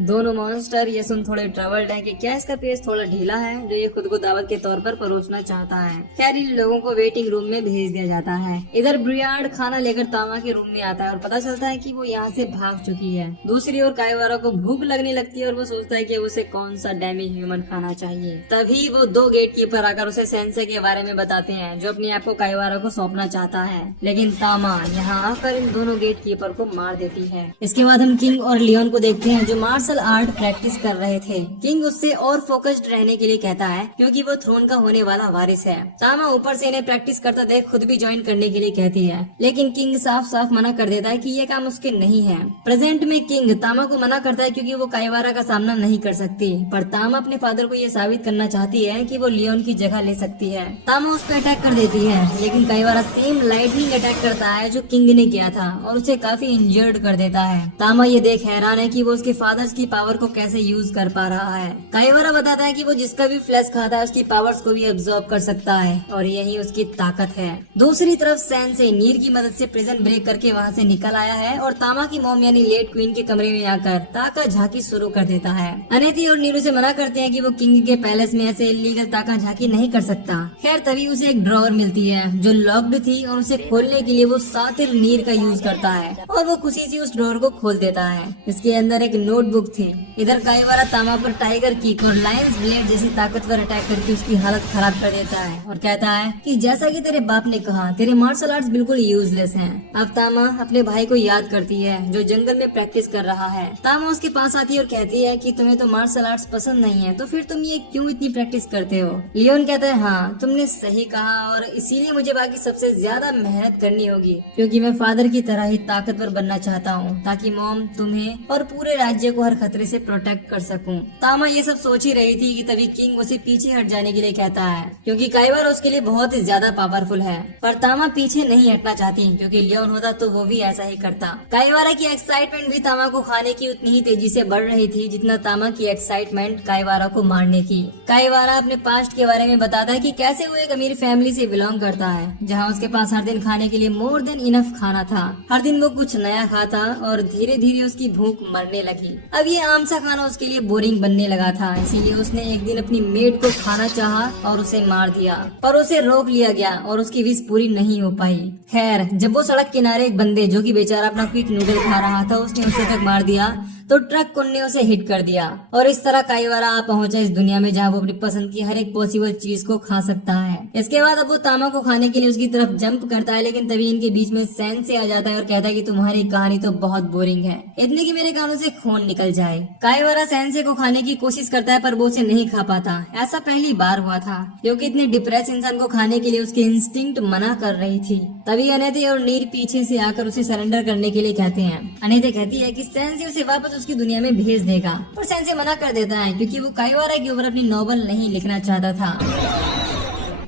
दोनों मॉन्स्टर ये सुन थोड़े ट्रबल्ड हैं कि क्या इसका पेस थोड़ा ढीला है जो ये खुद को दावत के तौर पर परोसना चाहता है। खैर इन लोगों को वेटिंग रूम में भेज दिया जाता है। इधर ब्रियार्ड खाना लेकर तामा के रूम में आता है और पता चलता है कि वो यहाँ से भाग चुकी है। दूसरी ओर काईवारा को भूख लगने लगती है और वो सोचता है कि उसे कौन सा डेमी ह्यूमन खाना चाहिए। तभी वो 2 गेट कीपर आकर उसे सेंसे के बारे में बताते हैं जो अपने आप को काईवारा को सौंपना चाहता है, लेकिन तामा यहाँ आकर इन दोनों गेट कीपर को मार देती है। इसके बाद हम किंग और लियोन को देखते हैं जो मार्शल मार्शल आर्ट प्रैक्टिस कर रहे थे। किंग उससे और फोकस्ड रहने के लिए कहता है क्योंकि वो थ्रोन का होने वाला वारिस है। तामा ऊपर से इन्हें प्रैक्टिस करता देख खुद भी ज्वाइन करने के लिए कहती है, लेकिन किंग साफ साफ मना कर देता है कि ये काम उसके नहीं है। प्रेजेंट में किंग तामा को मना करता है क्योंकि वो काइवारा का सामना नहीं कर सकती, पर तामा अपने फादर को ये साबित करना चाहती है कि वो लियोन की जगह ले सकती है। तामा उस पर अटैक कर देती है, लेकिन काइवारा सेम लाइटनिंग अटैक करता है जो किंग ने किया था और उसे काफी इंजर्ड कर देता है। तामा ये देख हैरान है कि वो उसके फादर्स की पावर को कैसे यूज कर पा रहा है। काइवारा बताता है कि वो जिसका भी फ्लैश खाता है उसकी पावर्स को भी एब्जॉर्ब कर सकता है और यही उसकी ताकत है। दूसरी तरफ सैंसे नीर की मदद से प्रिजन ब्रेक करके वहाँ से निकल आया है और तामा की मॉम यानी लेट क्वीन के कमरे में आकर ताका झांकी शुरू कर देता है। अनेती और नीरू से मना करते हैं कि वो किंग के पैलेस में ऐसे इलीगल ताका झांकी नहीं कर सकता। खैर तभी उसे एक ड्रॉवर मिलती है जो लॉक्ड थी और उसे खोलने के लिए वो सातिर नीर का यूज करता है और वो खुशी से उस ड्रॉवर को खोल देता है। इसके अंदर एक नोटबुक थी। इधर काइवारा तामा पर टाइगर किक और लायंस ब्लेड जैसी ताकतवर अटैक करके उसकी हालत खराब कर देता है और कहता है कि जैसा कि तेरे बाप ने कहा तेरे मार्शल आर्ट्स बिल्कुल यूजलेस हैं। अब तामा अपने भाई को याद करती है जो जंगल में प्रैक्टिस कर रहा है। तामा उसके पास आती है और कहती है कि तुम्हें तो मार्शल आर्ट्स पसंद नहीं है, तो फिर तुम ये क्यों इतनी प्रैक्टिस करते हो। लियोन कहता है हाँ तुमने सही कहा और इसीलिए मुझे बाकी सबसे ज्यादा मेहनत करनी होगी क्योंकि मैं फादर की तरह ही ताकतवर बनना चाहता हूँ ताकि मॉम तुम्हें और पूरे राज्य को हर खतरे से प्रोटेक्ट कर सकूं। तामा ये सब सोच ही रही थी कि तभी किंग उसे पीछे हट जाने के लिए कहता है क्योंकि काइवारा उसके लिए बहुत ही ज्यादा पावरफुल है, पर तामा पीछे नहीं हटना चाहती क्योंकि लियोन होता तो वो भी ऐसा ही करता। काइवारा की एक्साइटमेंट भी तामा को खाने की उतनी ही तेजी से बढ़ रही थी जितना तामा की एक्साइटमेंट काइवारा को मारने की। काइवारा अपने पास्ट के बारे में बताता है कि कैसे वो एक अमीर फैमिली से बिलोंग करता है जहाँ उसके पास हर दिन खाने के लिए मोर देन इनफ खाना था। हर दिन वो कुछ नया खाता और धीरे धीरे उसकी भूख मरने लगी। अब ये आम सा खाना उसके लिए बोरिंग बनने लगा था, इसीलिए उसने एक दिन अपनी मेड को खाना चाहा और उसे मार दिया, पर उसे रोक लिया गया और उसकी विश पूरी नहीं हो पाई। खैर जब वो सड़क किनारे एक बंदे जो कि बेचारा अपना क्विक नूडल खा रहा था उसने उसे तक मार दिया तो ट्रक कुन्ने उसे हिट कर दिया और इस तरह काइवारा आ पहुंचा इस दुनिया में जहाँ वो अपनी पसंद की हर एक पॉसिबल चीज को खा सकता है। इसके बाद अब वो तामा को खाने के लिए उसकी तरफ जंप करता है, लेकिन तभी इनके बीच में सैंसे आ जाता है और कहता है कि तुम्हारी कहानी तो बहुत बोरिंग है, इतने कि मेरे कानों से खून निकल जाए। काइवारा सैंसे को खाने की कोशिश करता है पर वो उसे नहीं खा पाता। ऐसा पहली बार हुआ था क्योंकि इतने डिप्रेस इंसान को खाने के लिए उसकी इंस्टिंक्ट मना कर रही थी। तभी अनेते और नीर पीछे से आकर उसे सरेंडर करने के लिए कहते हैं। अनेते कहती है कि सैंसे उसे वापस उसकी दुनिया में भेज देगा, पर सैंसे मना कर देता है क्योंकि वो काइवारा के ऊपर अपनी नॉवल नहीं लिखना चाहता था।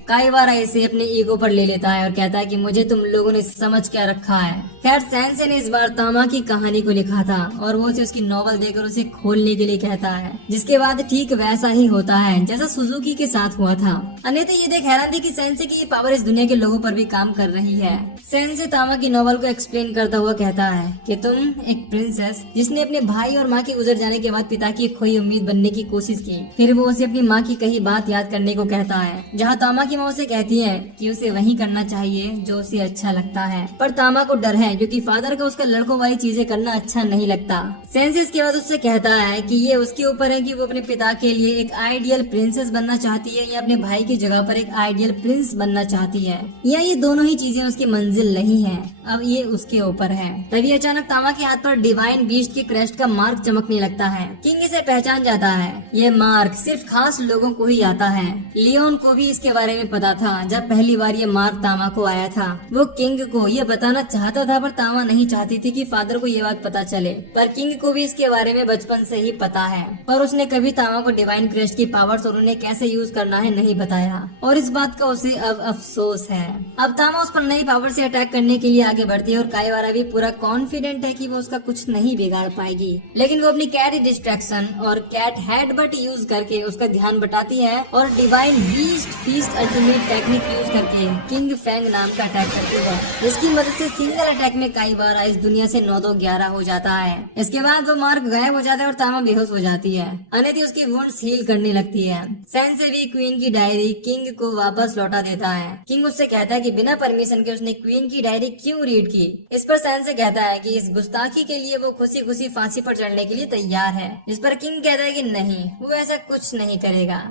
काइवारा इसे अपने ईगो पर ले लेता है और कहता है कि मुझे तुम लोगों ने समझ क्या रखा है। खैर सैंसे ने इस बार तामा की कहानी को लिखा था और वो उसे उसकी नॉवल देकर उसे खोलने के लिए कहता है, जिसके बाद ठीक वैसा ही होता है जैसा सुजुकी के साथ हुआ था। अनेते ये देख हैरान थी कि सैंसे की ये पावर इस दुनिया के लोगों पर भी काम कर रही है। सैंसे तामा की नॉवल को एक्सप्लेन करता हुआ कहता है कि तुम एक प्रिंसेस जिसने अपने भाई और माँ के गुजर जाने के बाद पिता की खोई उम्मीद बनने की कोशिश की। फिर वो उसे अपनी माँ की कही बात याद करने को कहता है जहाँ तामा की माँ उसे कहती है कि उसे वही करना चाहिए जो उसे अच्छा लगता है, पर तामा को डर है क्योंकि फादर को उसका लड़कों वाली चीजें करना अच्छा नहीं लगता। सैंसे इसके बाद उससे कहता है कि ये उसके ऊपर है कि वो अपने पिता के लिए एक आइडियल प्रिंसेस बनना चाहती है या अपने भाई की जगह पर एक आइडियल प्रिंस बनना चाहती है, या ये दोनों ही चीजें उसकी मंजिल नहीं है। अब ये उसके ऊपर है। तभी अचानक तामा के हाथ पर डिवाइन बीस्ट के क्रेस्ट का मार्क चमकने लगता है। किंग इसे पहचान जाता है। ये मार्क सिर्फ खास लोगों को ही आता है। लियोन को भी इसके बारे में पता था। जब पहली बार ये मार्क तामा को आया था वो किंग को ये बताना चाहता था, पर तामा नहीं चाहती थी कि फादर को ये बात पता चले। पर किंग को भी इसके बारे में बचपन से ही पता है, पर उसने कभी तामा को डिवाइन क्रेस्ट की पावर्स और उन्हें कैसे यूज करना है नहीं बताया और इस बात का उसे अब अफसोस है। अब तामा उस पर नई पावर से अटैक करने के लिए आगे बढ़ती है और काइवारा भी पूरा कॉन्फिडेंट है कि वो उसका कुछ नहीं बिगाड़ पाएगी, लेकिन वो अपनी कैट डिस्ट्रैक्शन और कैट हेडबट यूज करके उसका ध्यान बटाती है और divine beast feast ultimate technique use करके किंग फैंग नाम का अटैक करती है, जिसकी मदद से सिंगल अटैक में काइवारा इस दुनिया से 9-2-11 हो जाता है। इसके बाद वो मार्क गायब हो जाता है और तामा बेहोश हो जाती है। अनेती उसकी वुंड्स हील करने लगती है। सैंसे भी क्वीन की डायरी किंग को वापस लौटा देता है। किंग उससे कहता है कि बिना परमिशन के उसने क्वीन की डायरी क्यों रीड की। इस पर सैंसे कहता है कि इस गुस्ताखी के लिए वो खुशी खुशी फांसी पर चढ़ने के लिए तैयार है। इस पर किंग कहता है कि नहीं, वो ऐसा कुछ नहीं करेगा।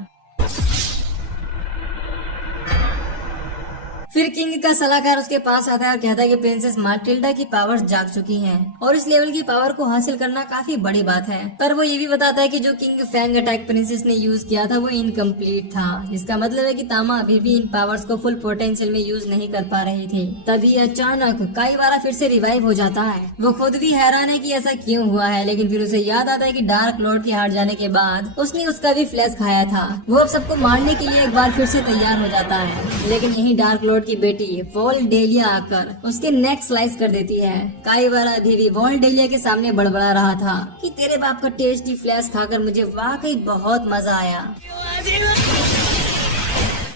फिर किंग का सलाहकार उसके पास आता है और कहता है कि प्रिंसेस मार्टिल्डा की पावर्स जाग चुकी हैं और इस लेवल की पावर को हासिल करना काफी बड़ी बात है। पर वो ये भी बताता है कि जो किंग फैंग अटैक प्रिंसेस ने यूज किया था वो इनकम्प्लीट था, जिसका मतलब है कि तामा अभी भी इन पावर्स को फुल पोटेंशियल में यूज नहीं कर पा रही थी। तभी अचानक काईवारा फिर से रिवाइव हो जाता है। वो खुद भी हैरान है कि ऐसा क्यों हुआ है, लेकिन फिर उसे याद आता है कि डार्क लॉर्ड के हार जाने के बाद उसने उसका भी फ्लैश खाया था। वो अब सबको मारने के लिए एक बार फिर से तैयार हो जाता है, लेकिन यही डार्क लॉर्ड की बेटी वोल्डेलिया आकर उसके नेक स्लाइस कर देती है। काईवारा अभी भी वोल्डेलिया के सामने बड़बड़ा रहा था कि तेरे बाप का टेस्टी फ्लैश खाकर मुझे वाकई बहुत मजा आया।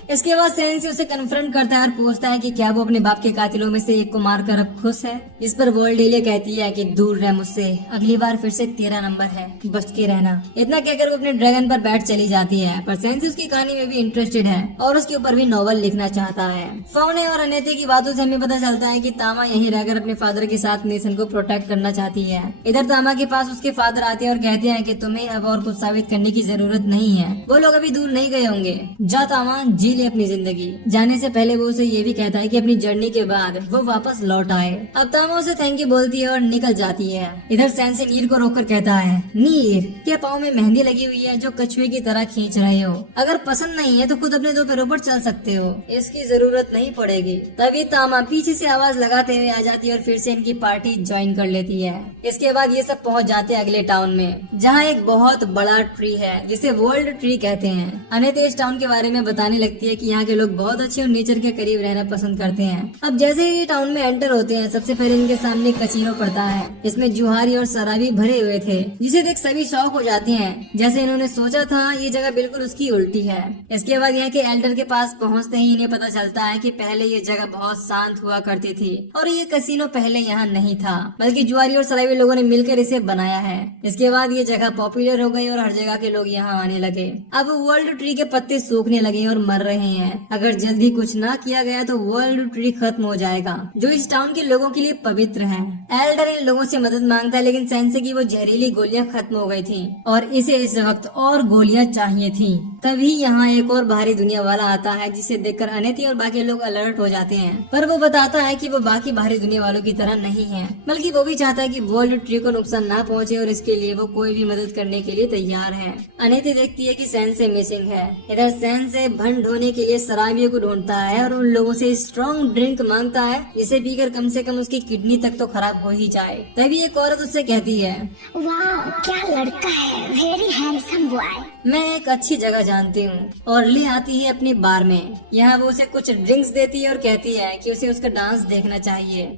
इसके बाद सेंसी उसे कन्फ्रंट करता है और पूछता है कि क्या वो अपने बाप के कातिलों में से एक को मारकर अब खुश है। इस पर वोल्डेलिया कहती है कि दूर रह मुझसे, अगली बार फिर से तेरा नंबर है, बच के रहना। इतना कहकर वो अपने ड्रैगन पर बैठ चली जाती है। पर सेंसी उसकी कहानी में भी इंटरेस्टेड है और उसके ऊपर भी नॉवल लिखना चाहता है। फौने और अनेते की बातों से हमें पता चलता है कि तामा यहीं रहकर अपने फादर के साथ नेशन को प्रोटेक्ट करना चाहती है। इधर तामा के पास उसके फादर आते हैं और कहते हैं कि तुम्हें अब और कुछ साबित करने की जरूरत नहीं है, वो लोग अभी दूर नहीं गए होंगे, जा तामा जी ले अपनी जिंदगी। जाने से पहले वो उसे ये भी कहता है कि अपनी जर्नी के बाद वो वापस लौट आए। अब तामा उसे थैंक यू बोलती है और निकल जाती है। इधर सेंसी नीर को रोककर कहता है, नीर क्या पाँव में मेहंदी लगी हुई है जो कछुए की तरह खींच रहे हो? अगर पसंद नहीं है तो खुद अपने दो पैरों पर चल सकते हो, इसकी जरूरत नहीं पड़ेगी। तभी तामा पीछे से आवाज लगाते हुए आ जाती है और फिर से इनकी पार्टी ज्वाइन कर लेती है। इसके बाद ये सब पहुंच जाते हैं अगले टाउन में, जहाँ एक बहुत बड़ा ट्री है जिसे वर्ल्ड ट्री कहते हैं। अनेते इस टाउन के बारे में बताने लगती है कि यहाँ के लोग बहुत अच्छे और नेचर के करीब रहना पसंद करते हैं। अब जैसे ही टाउन में एंटर होते हैं, सबसे पहले इनके सामने कसीनो पड़ता है। इसमें जुहारी और शराबी भरे हुए थे, जिसे देख सभी शौक हो जाते हैं। जैसे इन्होंने सोचा था ये जगह बिल्कुल उसकी उल्टी है। इसके बाद यहाँ के एल्डर के पास पहुँचते ही इन्हें पता चलता है कि पहले ये जगह बहुत शांत हुआ करती थी और ये कसीनो पहले यहाँ नहीं था, बल्कि जुआरी और शराबी लोगों ने मिलकर इसे बनाया है। इसके बाद ये जगह पॉपुलर हो गई और हर जगह के लोग यहाँ आने लगे। अब वर्ल्ड ट्री के पत्ते सूखने लगे और मर रहे हैं। अगर जल्दी कुछ ना किया गया तो वर्ल्ड ट्री खत्म हो जाएगा, जो इस टाउन के लोगों के लिए पवित्र है। एल्डर इन लोगों से मदद मांगता है, लेकिन सेंसे की वो जहरीली गोलियां खत्म हो गई थी और इसे इस वक्त और गोलियां चाहिए थी। तभी यहाँ एक और बाहरी दुनिया वाला आता है, जिसे देखकर अनेती और बाकी लोग अलर्ट हो जाते हैं। पर वो बताता है कि वो बाकी बाहरी दुनिया वालों की तरह नहीं है, बल्कि वो भी चाहता है कि वर्ल्ड ट्री को नुकसान ना पहुँचे और इसके लिए वो कोई भी मदद करने के लिए तैयार है। अनेती देखती है कि सेंसे मिसिंग है। इधर सेंसे भंड होने के लिए शराबियों को ढूंढता है और उन लोगों से स्ट्रॉन्ग ड्रिंक मांगता है, जिसे पीकर कम से कम उसकी किडनी तक तो खराब हो ही जाए। तभी एक औरत उससे कहती है, वाह क्या लड़का है, वेरी हैंडसम बॉय। मैं एक अच्छी जगह जानती हूँ, और ले आती है अपनी बार में। यहाँ वो उसे कुछ ड्रिंक्स देती है और कहती है कि उसे उसका डांस देखना चाहिए।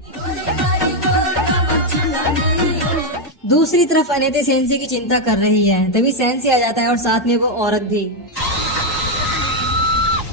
दूसरी तरफ अनेते सेंसी की चिंता कर रही है। तभी सेंसी आ जाता है और साथ में वो औरत भी।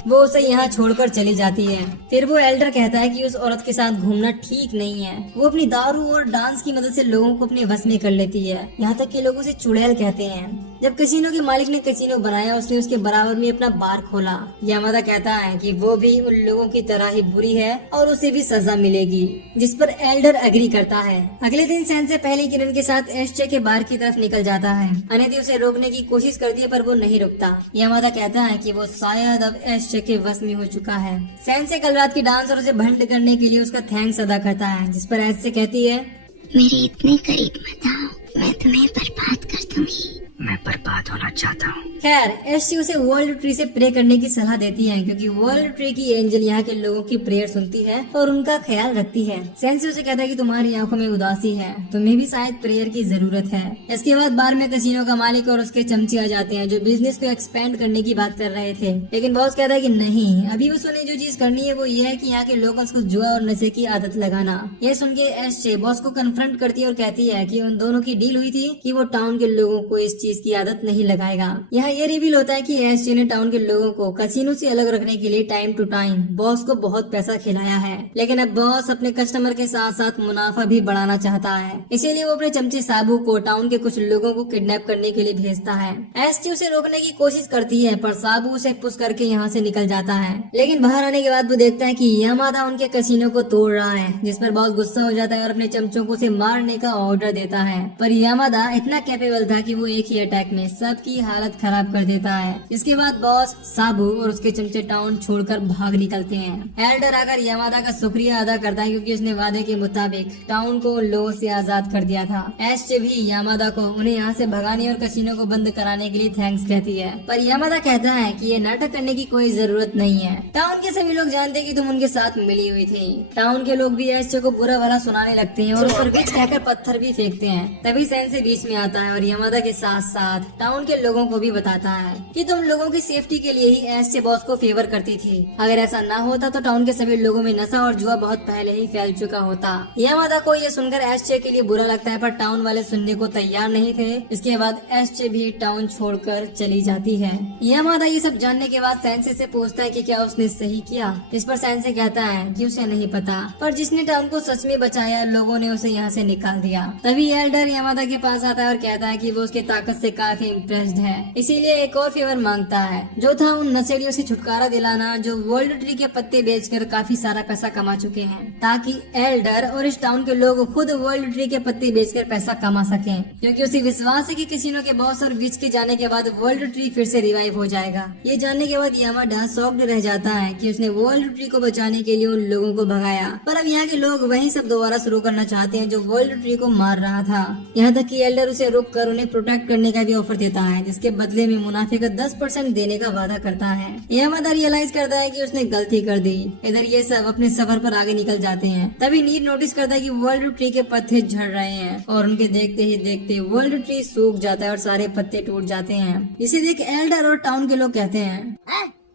वो उसे यहाँ छोड़कर चली जाती है। फिर वो एल्डर कहता है कि उस औरत के साथ घूमना ठीक नहीं है। वो अपनी दारू और डांस की मदद से लोगों को अपने वश में कर लेती है, यहाँ तक कि लोग उसे चुड़ैल कहते हैं। जब कसीनो के मालिक ने कसीनो बनाया, उसने उसके बराबर में अपना बार खोला। यामादा कहता है कि वो भी उन लोगों की तरह ही बुरी है और उसे भी सजा मिलेगी, जिस पर एल्डर एग्री करता है। अगले दिन सेंसे पहली किरण के साथ एस्चे के बार की तरफ निकल जाता है। अनेती उसे रोकने की कोशिश करती है, पर वो नहीं रुकता। यामादा कहता है कि वो शायद अब एस्चे के वश में हो चुका है। सेंसे कल रात की डांस और उसे भंड करने के लिए उसका थैंक्स अदा करता है, जिस पर एस्चे कहती है, मेरे इतने करीब मत आओ, मैं तुम्हें बर्बाद कर दूंगी। मैं बर्बाद होना चाहता हूँ। खैर एस्ची उसे वर्ल्ड ट्री से प्रे करने की सलाह देती है, क्योंकि वर्ल्ड ट्री की एंजल यहाँ के लोगों की प्रेयर सुनती है और उनका ख्याल रखती है। सेंसी उसे कहता है कि तुम्हारी आंखों में उदासी है, तुम्हें भी शायद प्रेयर की जरूरत है। इसके बाद बार में कसीनो का मालिक और उसके चमचे आ जाते हैं, जो बिजनेस को एक्सपेंड करने की बात कर रहे थे। लेकिन बॉस कहता है कि नहीं, अभी बस उन्हें जो चीज करनी है वो ये है कि यहाँ के लोकल्स को जुआ और नशे की आदत लगाना। ये सुन के एस्चे बॉस को कन्फ्रंट करती है और कहती है कि उन दोनों की डील हुई थी कि वो टाउन के लोगों को इस चीज की आदत नहीं लगाएगा। यहाँ ये रिवील होता है कि एसजे ने टाउन के लोगों को कसीनो से अलग रखने के लिए टाइम टू टाइम बॉस को बहुत पैसा खिलाया है, लेकिन अब बॉस अपने कस्टमर के साथ साथ मुनाफा भी बढ़ाना चाहता है। इसीलिए वो अपने चमचे साबू को टाउन के कुछ लोगों को किडनैप करने के लिए भेजता है। एसजे उसे रोकने की कोशिश करती है, पर साबू उसे पुश करके यहाँ से निकल जाता है। लेकिन बाहर आने के बाद वो देखता है कि यामादा उनके कसीनो को तोड़ रहा है, जिस पर बॉस गुस्सा हो जाता है और अपने चमचों को उसे मारने का ऑर्डर देता है। पर यामादा इतना कैपेबल था कि वो एक ही अटैक में सबकी हालत खराब खराब कर देता है। इसके बाद बॉस, साबू और उसके चमचे टाउन छोड़कर भाग निकलते हैं। एल्डर आकर यामादा का शुक्रिया अदा करता है क्योंकि उसने वादे के मुताबिक टाउन को लोगों से आजाद कर दिया था। एस्चे भी यामादा को उन्हें यहाँ से भगाने और कसिनो को बंद कराने के लिए थैंक्स कहती है, पर यामादा कहता है कि ये नाटक करने की कोई जरूरत नहीं है। टाउन के सभी लोग जानते हैं कि तुम उनके साथ मिली हुई थी। टाउन के लोग भी एस्चे को बुरा भला सुनाने लगते हैं और उस पर विच कहकर पत्थर भी फेंकते हैं। तभी सेंसे बीच में आता है और यामादा के साथ साथ टाउन के लोगों को भी बताता है कि तुम लोगों की सेफ्टी के लिए ही एस्चे बॉस को फेवर करती थी। अगर ऐसा ना होता तो टाउन के सभी लोगों में नशा और जुआ बहुत पहले ही फैल चुका होता। यामादा को ये सुनकर एस्चे के लिए बुरा लगता है, पर टाउन वाले सुनने को तैयार नहीं थे। इसके बाद एस्चे भी टाउन छोड़कर चली जाती है। यामादा ये सब जानने के बाद सेंसे से पूछता है कि क्या उसने सही किया। इस पर सेंसे कहता है कि उसे नहीं पता, पर जिसने टाउन को सच में बचाया लोगों ने उसे यहाँ से निकाल दिया। तभी एल्डर यामादा के पास आता है और कहता है कि वो उसकी ताकत से काफी इम्प्रेस्ड है, इसीलिए एक और फेवर मांगता है, जो था उन नशेड़ियों से छुटकारा दिलाना जो वर्ल्ड ट्री के पत्ते बेचकर काफी सारा पैसा कमा चुके हैं, ताकि एल्डर और इस टाउन के लोग खुद वर्ल्ड ट्री के पत्ते बेचकर पैसा कमा सकें, क्योंकि उसे विश्वास है कि कसिनो के बॉस और विच के जाने के बाद वर्ल्ड ट्री फिर से रिवाइव हो जाएगा। ये जानने के बाद यामादा शॉक्ड रह जाता है कि उसने वर्ल्ड ट्री को बचाने के लिए उन लोगों को भगाया, पर अब यहाँ के लोग वही सब दोबारा शुरू करना चाहते हैं जो वर्ल्ड ट्री को मार रहा था। यहाँ तक कि एल्डर उसे रोक कर उन्हें प्रोटेक्ट करने का भी ऑफर देता है, जिसके बदले में मुनाफे का 10% देने का वादा करता है। यामादा रियलाइज करता है कि उसने गलती कर दी। इधर ये सब अपने सफर पर आगे निकल जाते हैं। तभी नीर नोटिस करता है कि वर्ल्ड ट्री के पत्ते झड़ रहे हैं और उनके देखते ही देखते वर्ल्ड ट्री सूख जाता है और सारे पत्ते टूट जाते हैं, जिसे देख एल्डर और टाउन के लोग कहते हैं,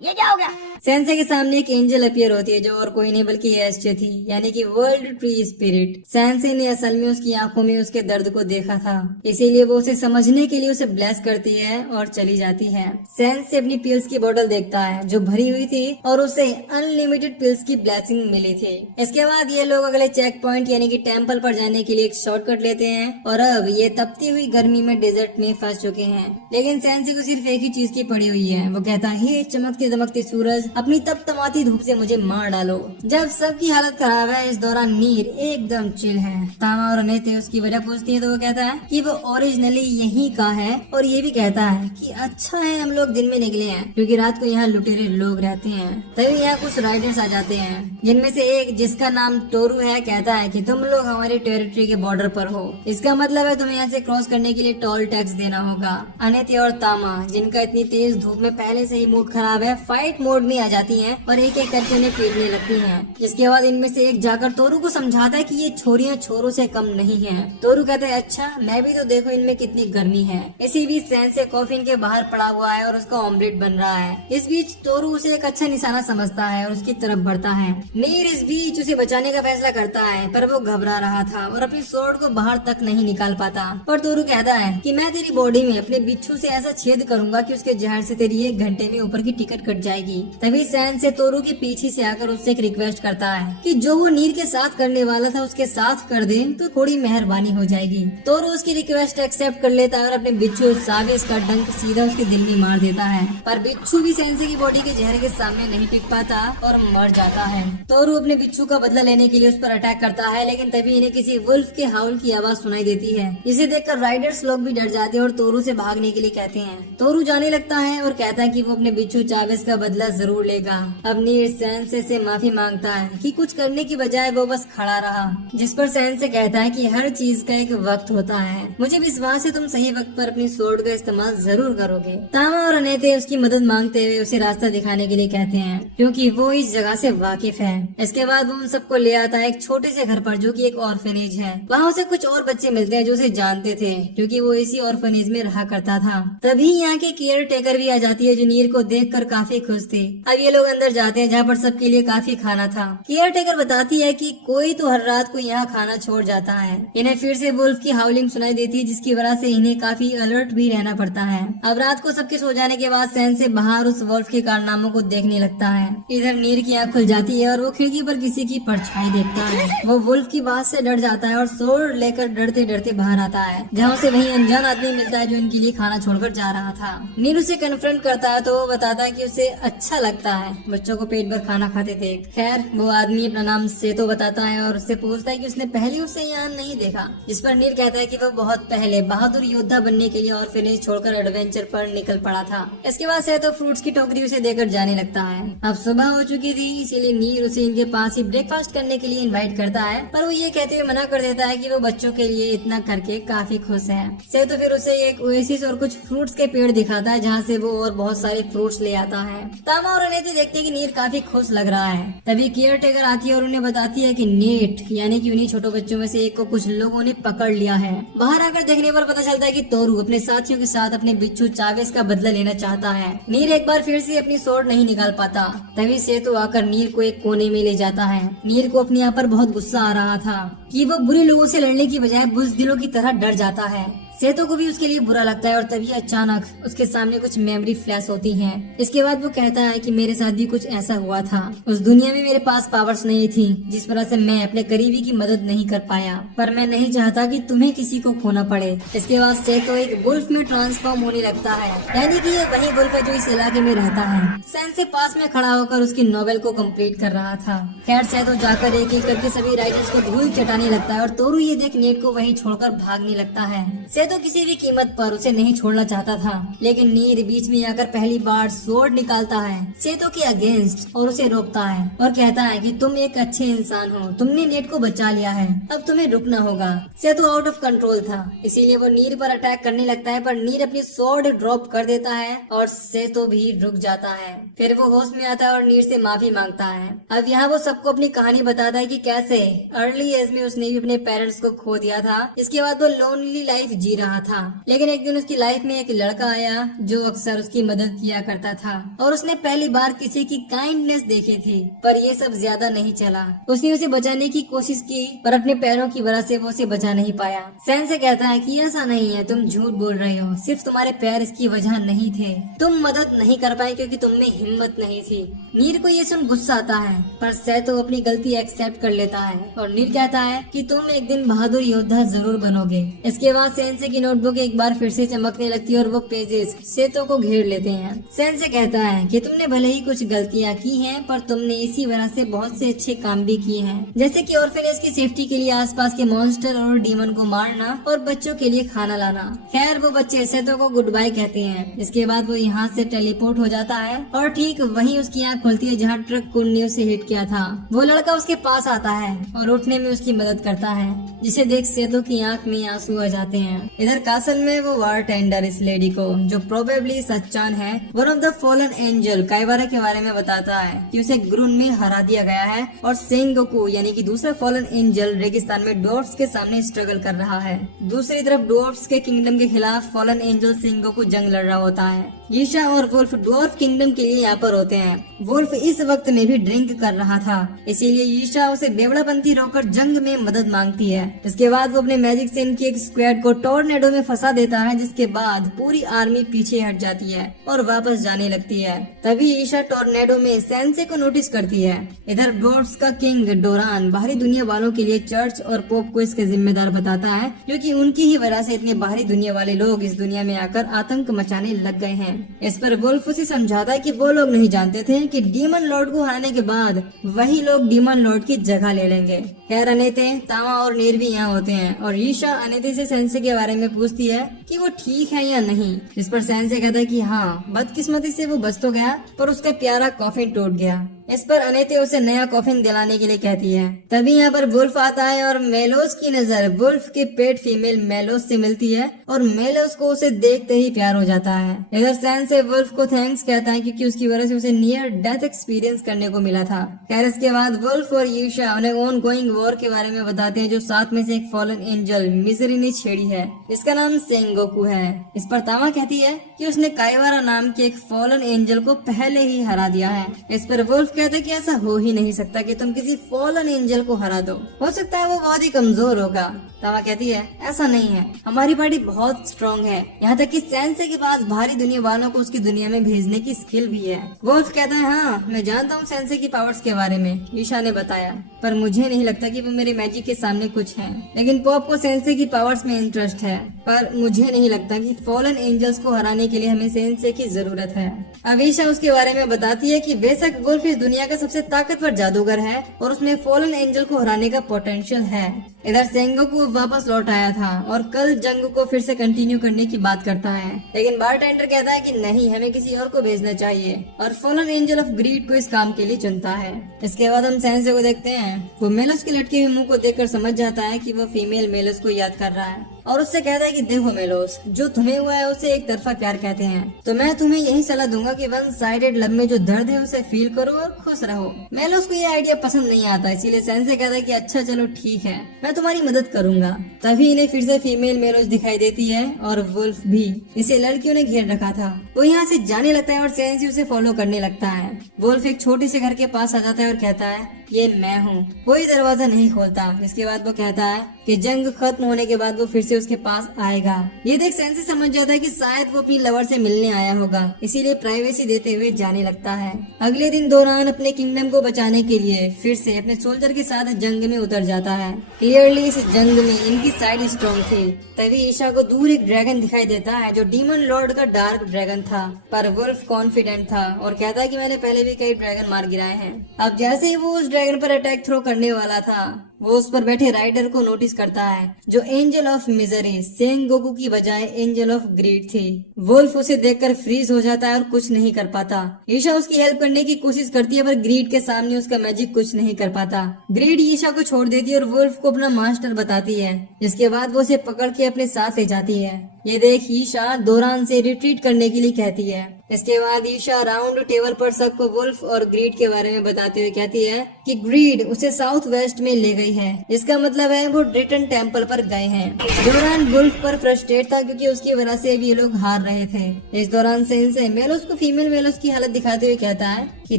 ये क्या हो गया? सेंसे के सामने एक एंजल अपीयर होती है जो और कोई नहीं बल्कि एस्चे थी, यानी कि वर्ल्ड ट्री स्पिरिट। सेंसे ने असल में उसकी आंखों में उसके दर्द को देखा था, इसीलिए वो उसे समझने के लिए उसे ब्लेस करती है और चली जाती है। सेंसे अपनी पिल्स की बोतल देखता है जो भरी हुई थी और उसे अनलिमिटेड पिल्स की ब्लेसिंग मिली थी। इसके बाद ये लोग अगले चेक पॉइंट यानी कि टेम्पल पर जाने के लिए एक शॉर्टकट लेते हैं और अब ये तपती हुई गर्मी में डेजर्ट में फंस चुके हैं। लेकिन सेंसे को सिर्फ एक ही चीज की पड़ी हुई है। वो कहता है, हे चमकती दमकती सूरज, अपनी तपतमाती धूप से मुझे मार डालो। जब सबकी हालत खराब है इस दौरान नीर एकदम चिल है। तामा और अनेते उसकी वजह पूछती है तो वो कहता है कि वो ओरिजिनली यहीं का है और ये भी कहता है कि अच्छा है हम लोग दिन में निकले हैं क्योंकि रात को यहाँ लुटेरे लोग रहते हैं। तभी यहाँ कुछ राइडर्स आ जाते हैं, जिनमें से एक जिसका नाम टोरू है कहता है कि तुम लोग हमारी टेरिटरी के बॉर्डर पर हो, इसका मतलब है तुम्हें यहाँ से क्रॉस करने के लिए टोल टैक्स देना होगा। अनेते और तामा, जिनका इतनी तेज धूप में पहले से ही मूड खराब है, फाइट मोड में आ जाती हैं और एक एक करके उन्हें पीटने लगती हैं। जिसके बाद इनमें से एक जाकर तोरू को समझाता है कि ये छोरियां छोरों से कम नहीं हैं। तोरू कहता है, अच्छा मैं भी तो देखो इनमें कितनी गर्मी है। इसी बीच सेंसे कॉफिन के बाहर पड़ा हुआ है और उसका ऑमलेट बन रहा है। इस बीच तोरू उसे एक अच्छा निशाना समझता है और उसकी तरफ बढ़ता है। नीर इस बीच उसे बचाने का फैसला करता है, पर वो घबरा रहा था और अपनी स्वॉर्ड को बाहर तक नहीं निकाल पाता। पर तोरू कहता है कि मैं तेरी बॉडी में अपने बिच्छू से ऐसा छेद करूंगा कि उसके जहर से तेरी 1 घंटे में ऊपर की टिकट कट जाएगी। तभी सेंसे तोरू के पीछे से आकर उससे एक रिक्वेस्ट करता है कि जो वो नीर के साथ करने वाला था उसके साथ कर दे तो थोड़ी मेहरबानी हो जाएगी। तोरू उसकी रिक्वेस्ट एक्सेप्ट कर लेता है और अपने बिच्छू साविस का डंक सीधा उसके दिल में मार देता है। पर बिच्छू भी सेंसे की बॉडी के जहर के सामने नहीं टिक पाता और मर जाता है। तोरू अपने बिच्छू का बदला लेने के लिए उस पर अटैक करता है, लेकिन तभी इन्हें किसी वुल्फ के हाउल की आवाज सुनाई देती है, जिसे देखकर राइडर्स लोग भी डर जाते हैं और तोरू से भागने के लिए कहते हैं। तोरू जाने लगता है और कहता है कि वो अपने बिच्छू चावेस का बदला जरूर लेगा। अब नीर सेंसे से माफी मांगता है कि कुछ करने की बजाय वो बस खड़ा रहा, जिस पर सेंसे कहता है कि हर चीज का एक वक्त होता है, मुझे विश्वास है तुम सही वक्त पर अपनी स्वॉर्ड का इस्तेमाल जरूर करोगे। तामा और अनेते उसकी मदद मांगते हुए उसे रास्ता दिखाने के लिए कहते हैं, क्योंकि वो इस जगह से वाकिफ है। इसके बाद वो उन सबको ले आता है एक छोटे से घर पर जो कि एक ऑर्फनेज है। वहाँ उसे कुछ और बच्चे मिलते हैं जो उसे जानते थे, क्योंकि वो इसी ऑर्फनेज में रहा करता था। तभी यहाँ के केयर टेकर भी आ जाती है जो नीर को देखकर काफी खुश थी। अब ये लोग अंदर जाते हैं जहाँ पर सबके लिए काफी खाना था। केयर टेकर बताती है कि कोई तो हर रात को यहाँ खाना छोड़ जाता है। इन्हें फिर से वुल्फ की हाउलिंग सुनाई देती है, जिसकी वजह से इन्हें काफी अलर्ट भी रहना पड़ता है। अब रात को सबके सो जाने के बाद सेंसे बाहर उस वुल्फ के कारनामों को देखने लगता है। इधर नीर की आँख खुल जाती है और वो खिड़की पर किसी की परछाई देखता है। वो वुल्फ की बात से डर जाता है और स्वॉर्ड लेकर डरते डरते बाहर आता है, जहाँ उसे वही अनजान आदमी मिलता है जो इनके लिए खाना छोड़कर जा रहा था। नीर उसे कन्फ्रंट करता है तो वो बताता है कि उसे उसे अच्छा लगता है बच्चों को पेट भर खाना खाते देख। खैर वो आदमी अपना नाम सेतो बताता है और उससे पूछता है कि उसने पहले उसे यहाँ नहीं देखा, जिस पर नीर कहता है कि वो बहुत पहले बहादुर योद्धा बनने के लिए ऑर्फनेज छोड़कर एडवेंचर पर निकल पड़ा था। इसके बाद सेतो फ्रूट्स की टोकरी उसे देकर जाने लगता है। अब सुबह हो चुकी थी, इसीलिए नीर उसे इनके पास ही ब्रेकफास्ट करने के लिए इनवाइट करता है, पर वो ये कहते हुए मना कर देता है कि वो बच्चों के लिए इतना करके काफी खुश है। सेतो फिर उसे एक ओएसिस और कुछ फ्रूट्स के पेड़ दिखाता है जहाँ से वो और बहुत सारे फ्रूट्स ले आता है। तामा और अनेती देखते हैं कि नीर काफी खुश लग रहा है। तभी केयर टेकर आती है और उन्हें बताती है कि नेट यानी कि उन्हीं छोटो बच्चों में से एक को कुछ लोगों ने पकड़ लिया है। बाहर आकर देखने पर पता चलता है कि तोरू अपने साथियों के साथ अपने बिच्छू चावेस का बदला लेना चाहता है। नीर एक बार फिर से अपनी स्वॉर्ड नहीं निकाल पाता। तभी सेतो आकर नीर को एक कोने में ले जाता है। नीर को अपने आप पर बहुत गुस्सा आ रहा था कि वो बुरे लोगों से लड़ने की बजाय बुज़दिलों की तरह डर जाता है। सेतो को भी उसके लिए बुरा लगता है और तभी अचानक उसके सामने कुछ मेमोरी फ्लैश होती हैं। इसके बाद वो कहता है कि मेरे साथ भी कुछ ऐसा हुआ था। उस दुनिया में मेरे पास पावर्स नहीं थी जिस वजह से मैं अपने करीबी की मदद नहीं कर पाया, पर मैं नहीं चाहता कि तुम्हें किसी को खोना पड़े। इसके बाद सेतो एक वुल्फ में ट्रांसफॉर्म होने लगता है, यानी कि ये वही वुल्फ है जो इस इलाके में रहता है। सैन से पास में खड़ा होकर उसकी नॉवेल को कंप्लीट कर रहा था। खैर सेतो जाकर एक एक करके सभी राइटर्स को धूल चटाने लगता है और तोरू ये देख नेट को वहीं छोड़कर भागने लगता है। सेतो किसी भी कीमत पर उसे नहीं छोड़ना चाहता था, लेकिन नीर बीच में आकर पहली बार स्वॉर्ड निकालता है सेतो के अगेंस्ट और उसे रोकता है और कहता है कि तुम एक अच्छे इंसान हो, तुमने नेट को बचा लिया है, अब तुम्हें रुकना होगा। सेतो आउट ऑफ कंट्रोल था, इसीलिए वो नीर पर अटैक करने लगता है, पर नीर अपनी स्वॉर्ड ड्रॉप कर देता है और सेतो भी रुक जाता है। फिर वो होश में आता है और नीर से माफी मांगता है। अब यहाँ वो सबको अपनी कहानी बताता है कि कैसे अर्ली एज में उसने भी अपने पेरेंट्स को खो दिया था। इसके बाद वो लोनली लाइफ जी रहा था, लेकिन एक दिन उसकी लाइफ में एक लड़का आया जो अक्सर उसकी मदद किया करता था और उसने पहली बार किसी की काइंडनेस देखी थी, पर ये सब ज्यादा नहीं चला। उसने उसे बचाने की कोशिश की, पर अपने पैरों की वजह से वो उसे बचा नहीं पाया। सैन से कहता है कि ऐसा नहीं है, तुम झूठ बोल रहे हो, सिर्फ तुम्हारे पैर इसकी वजह नहीं थे, तुम मदद नहीं कर पाए क्योंकि तुम में हिम्मत नहीं थी। नीर को ये सुन गुस्सा आता है, पर सेतो अपनी गलती एक्सेप्ट कर लेता है और नीर कहता है कि तुम एक दिन बहादुर योद्धा जरूर बनोगे। इसके बाद सेंसे की नोटबुक एक बार फिर से चमकने लगती है और वो पेजेस सेतो को घेर लेते हैं। सेंसे कहता है कि तुमने भले ही कुछ गलतियां की हैं, पर तुमने इसी वजह से बहुत से अच्छे काम भी किए हैं, जैसे कि ऑर्फनेज की सेफ्टी के लिए आसपास के मॉन्स्टर और डीमन को मारना और बच्चों के लिए खाना लाना। खैर वो बच्चे सेतो को गुड बाय कहते हैं। इसके बाद वो यहाँ से टेलीपोर्ट हो जाता है और ठीक वहीं उसकी आँख खुलती है जहाँ ट्रक को न्यू से हिट किया था। वो लड़का उसके पास आता है और उठने में उसकी मदद करता है, जिसे देख सेतो की आँख में आंसू आ जाते हैं। इधर कासल में वो वार टेंडर इस लेडी को, जो प्रोबेबली सच्चान है, one of the fallen angel Kaibara के बारे में बताता है कि उसे ग्रुन में हरा दिया गया है और सेंगोकू यानी कि दूसरा फॉलन एंजल रेगिस्तान में डॉर्फ्स के सामने स्ट्रगल कर रहा है। दूसरी तरफ डॉर्फ्स के किंगडम के खिलाफ फॉलन एंजल सेंगोकू जंग लड़ रहा होता है। यीशा और वुल्फ डॉर्फ किंगडम के लिए यहाँ पर होते हैं। वुल्फ इस वक्त में भी ड्रिंक कर रहा था, इसीलिए यीशा उसे बेवड़ापंथी रोककर जंग में मदद मांगती है। इसके बाद वो अपने मैजिक से इनकी एक स्क्वाड को टॉर्नेडो में फंसा देता है, जिसके बाद पूरी आर्मी पीछे हट जाती है और वापस जाने लगती है। तभी ईशा टॉर्नेडो में सेंसे को नोटिस करती है। इधर डॉर्फ्स का किंग डोरान बाहरी दुनिया वालों के लिए चर्च और पोप को इसके जिम्मेदार बताता है, क्योंकि उनकी ही वजह से इतने बाहरी दुनिया वाले लोग इस दुनिया में आकर आतंक मचाने लग गए हैं। इस पर वुल्फ उसे समझाता है कि वो लोग नहीं जानते थे कि डीमन लॉर्ड को हराने के बाद वही लोग डीमन लॉर्ड की जगह ले लेंगे। खैर अनेते, तामा और नीर भी यहाँ होते हैं और ईशा अनेते से सेंसे के बारे में पूछती है कि वो ठीक है या नहीं। इस पर सेंसे कहता है कि हाँ, बदकिस्मती से वो बच तो गया, पर उसका प्यारा कॉफिन टूट गया। इस पर अनेते उसे नया कॉफिन दिलाने के लिए कहती है। तभी यहाँ पर वुल्फ आता है और मेलोस की नजर वुल्फ के पेट फीमेल मेलोस से मिलती है और मेलोस को उसे देखते ही प्यार हो जाता है। इधर सैन से वुल्फ को थैंक्स कहता है क्योंकि उसकी वजह से उसे नियर डेथ एक्सपीरियंस करने को मिला था। खैर इसके बाद वुल्फ और यूशा उन्हें ऑन गोइंग वॉर के बारे में बताते हैं, जो साथ में से एक फॉलन एंजल मिजरी ने छेड़ी है, जिसका नाम सेंगोकू है। इस पर तामा कहती है कि उसने काइबारा नाम के एक फॉलन एंजल को पहले ही हरा दिया है। इस पर वुल्फ कहता है कि ऐसा हो ही नहीं सकता कि तुम किसी फॉलन एंजल को हरा दो, हो सकता है वो बहुत ही कमजोर होगा। तामा कहती है ऐसा नहीं है, हमारी पार्टी बहुत स्ट्रांग है, यहाँ तक कि सेंसे के पास भारी दुनिया वालों को उसकी दुनिया में भेजने की स्किल भी है। वुल्फ कहता है हाँ मैं जानता हूँ सेंसे की पावर्स के बारे में, ईशा ने बताया, पर मुझे नहीं लगता कि वो मेरे मैजिक के सामने कुछ है। लेकिन पॉप को सेंसे की पावर्स में इंटरेस्ट है, पर मुझे नहीं लगता कि फॉलन एंजल्स को हराने के लिए हमें सेंसे की जरूरत है। अब ईशा उसके बारे में बताती है कि बेशक वुल्फ इस दुनिया का सबसे ताकतवर जादूगर है और उसमें फॉलन एंजल को हराने का पोटेंशियल है। इधर सेंगोकू वापस लौट आया था और कल जंग को फिर से कंटिन्यू करने की बात करता है, लेकिन बारटेंडर कहता है कि नहीं, हमें किसी और को भेजना चाहिए और फॉलन एंजल ऑफ ग्रीड को इस काम के लिए चुनता है। इसके बाद हम सेंसे को देखते हैं। वो मेलोस के लटके हुए मुंह को देखकर समझ जाता है कि वो फीमेल मेलोस को याद कर रहा है और उससे कहता है कि देखो मेलोस, जो तुम्हें हुआ है उसे एक तरफा प्यार कहते हैं, तो मैं तुम्हें यही सलाह दूंगा कि वन साइडेड लव में जो दर्द है उसे फील करो और खुश रहो। मेलोस को ये आइडिया पसंद नहीं आता, इसीलिए सेंसे कहता है कि अच्छा चलो ठीक है, मैं तुम्हारी मदद करूंगा। तभी इन्हें फिर से फीमेल मेलोस दिखाई देती है और वुल्फ भी। इसे लड़कियों ने घेर रखा था। वो यहाँ से जाने लगता है और सेंसे उसे फॉलो करने लगता है। वुल्फ एक छोटे से घर के पास आ जाता है और कहता है ये मैं हूँ। कोई दरवाजा नहीं खोलता। इसके बाद वो कहता है कि जंग खत्म होने के बाद वो फिर से उसके पास आएगा। ये देख सेंसे समझ जाता है कि शायद वो अपनी लवर से मिलने आया होगा, इसीलिए प्राइवेसी देते हुए जाने लगता है। अगले दिन दोरान अपने किंगडम को बचाने के लिए फिर से अपने सोल्जर के साथ जंग में उतर जाता है। क्लियरली इस जंग में इनकी साइड स्ट्रॉन्ग थी। तभी ईशा को दूर एक ड्रैगन दिखाई देता है जो डीमन लॉर्ड का डार्क ड्रैगन था, पर वुल्फ कॉन्फिडेंट था और कहता है कि मैंने पहले भी कई ड्रैगन मार गिराए हैं। अब जैसे ही वो उस ड्रैगन पर अटैक थ्रो करने वाला था, वो उस पर बैठे राइडर को नोटिस करता है जो एंजल ऑफ मिजरी सेंगोकू की बजाय एंजल ऑफ ग्रीड थी। वुल्फ उसे देखकर फ्रीज हो जाता है और कुछ नहीं कर पाता। ईशा उसकी हेल्प करने की कोशिश करती है पर ग्रीड के सामने उसका मैजिक कुछ नहीं कर पाता। ग्रीड ईशा को छोड़ देती है और वुल्फ को अपना मास्टर बताती है, जिसके बाद वो उसे पकड़ के अपने साथ ले जाती है। ये देख ईशा दोरान से रिट्रीट करने के लिए कहती है। इसके बाद ईशा राउंड टेबल पर सबको वुल्फ और ग्रीड के बारे में बताते हुए कहती है कि ग्रीड उसे साउथ वेस्ट में ले गई है, इसका मतलब है वो ड्रिटन टेम्पल पर गए हैं। दोरान वुल्फ पर फ्रस्ट्रेट था क्योंकि उसकी वजह से भी ये लोग हार रहे थे। इस दौरान सेंसे मेलोस को फीमेल मेलोस की हालत दिखाते हुए कहता है कि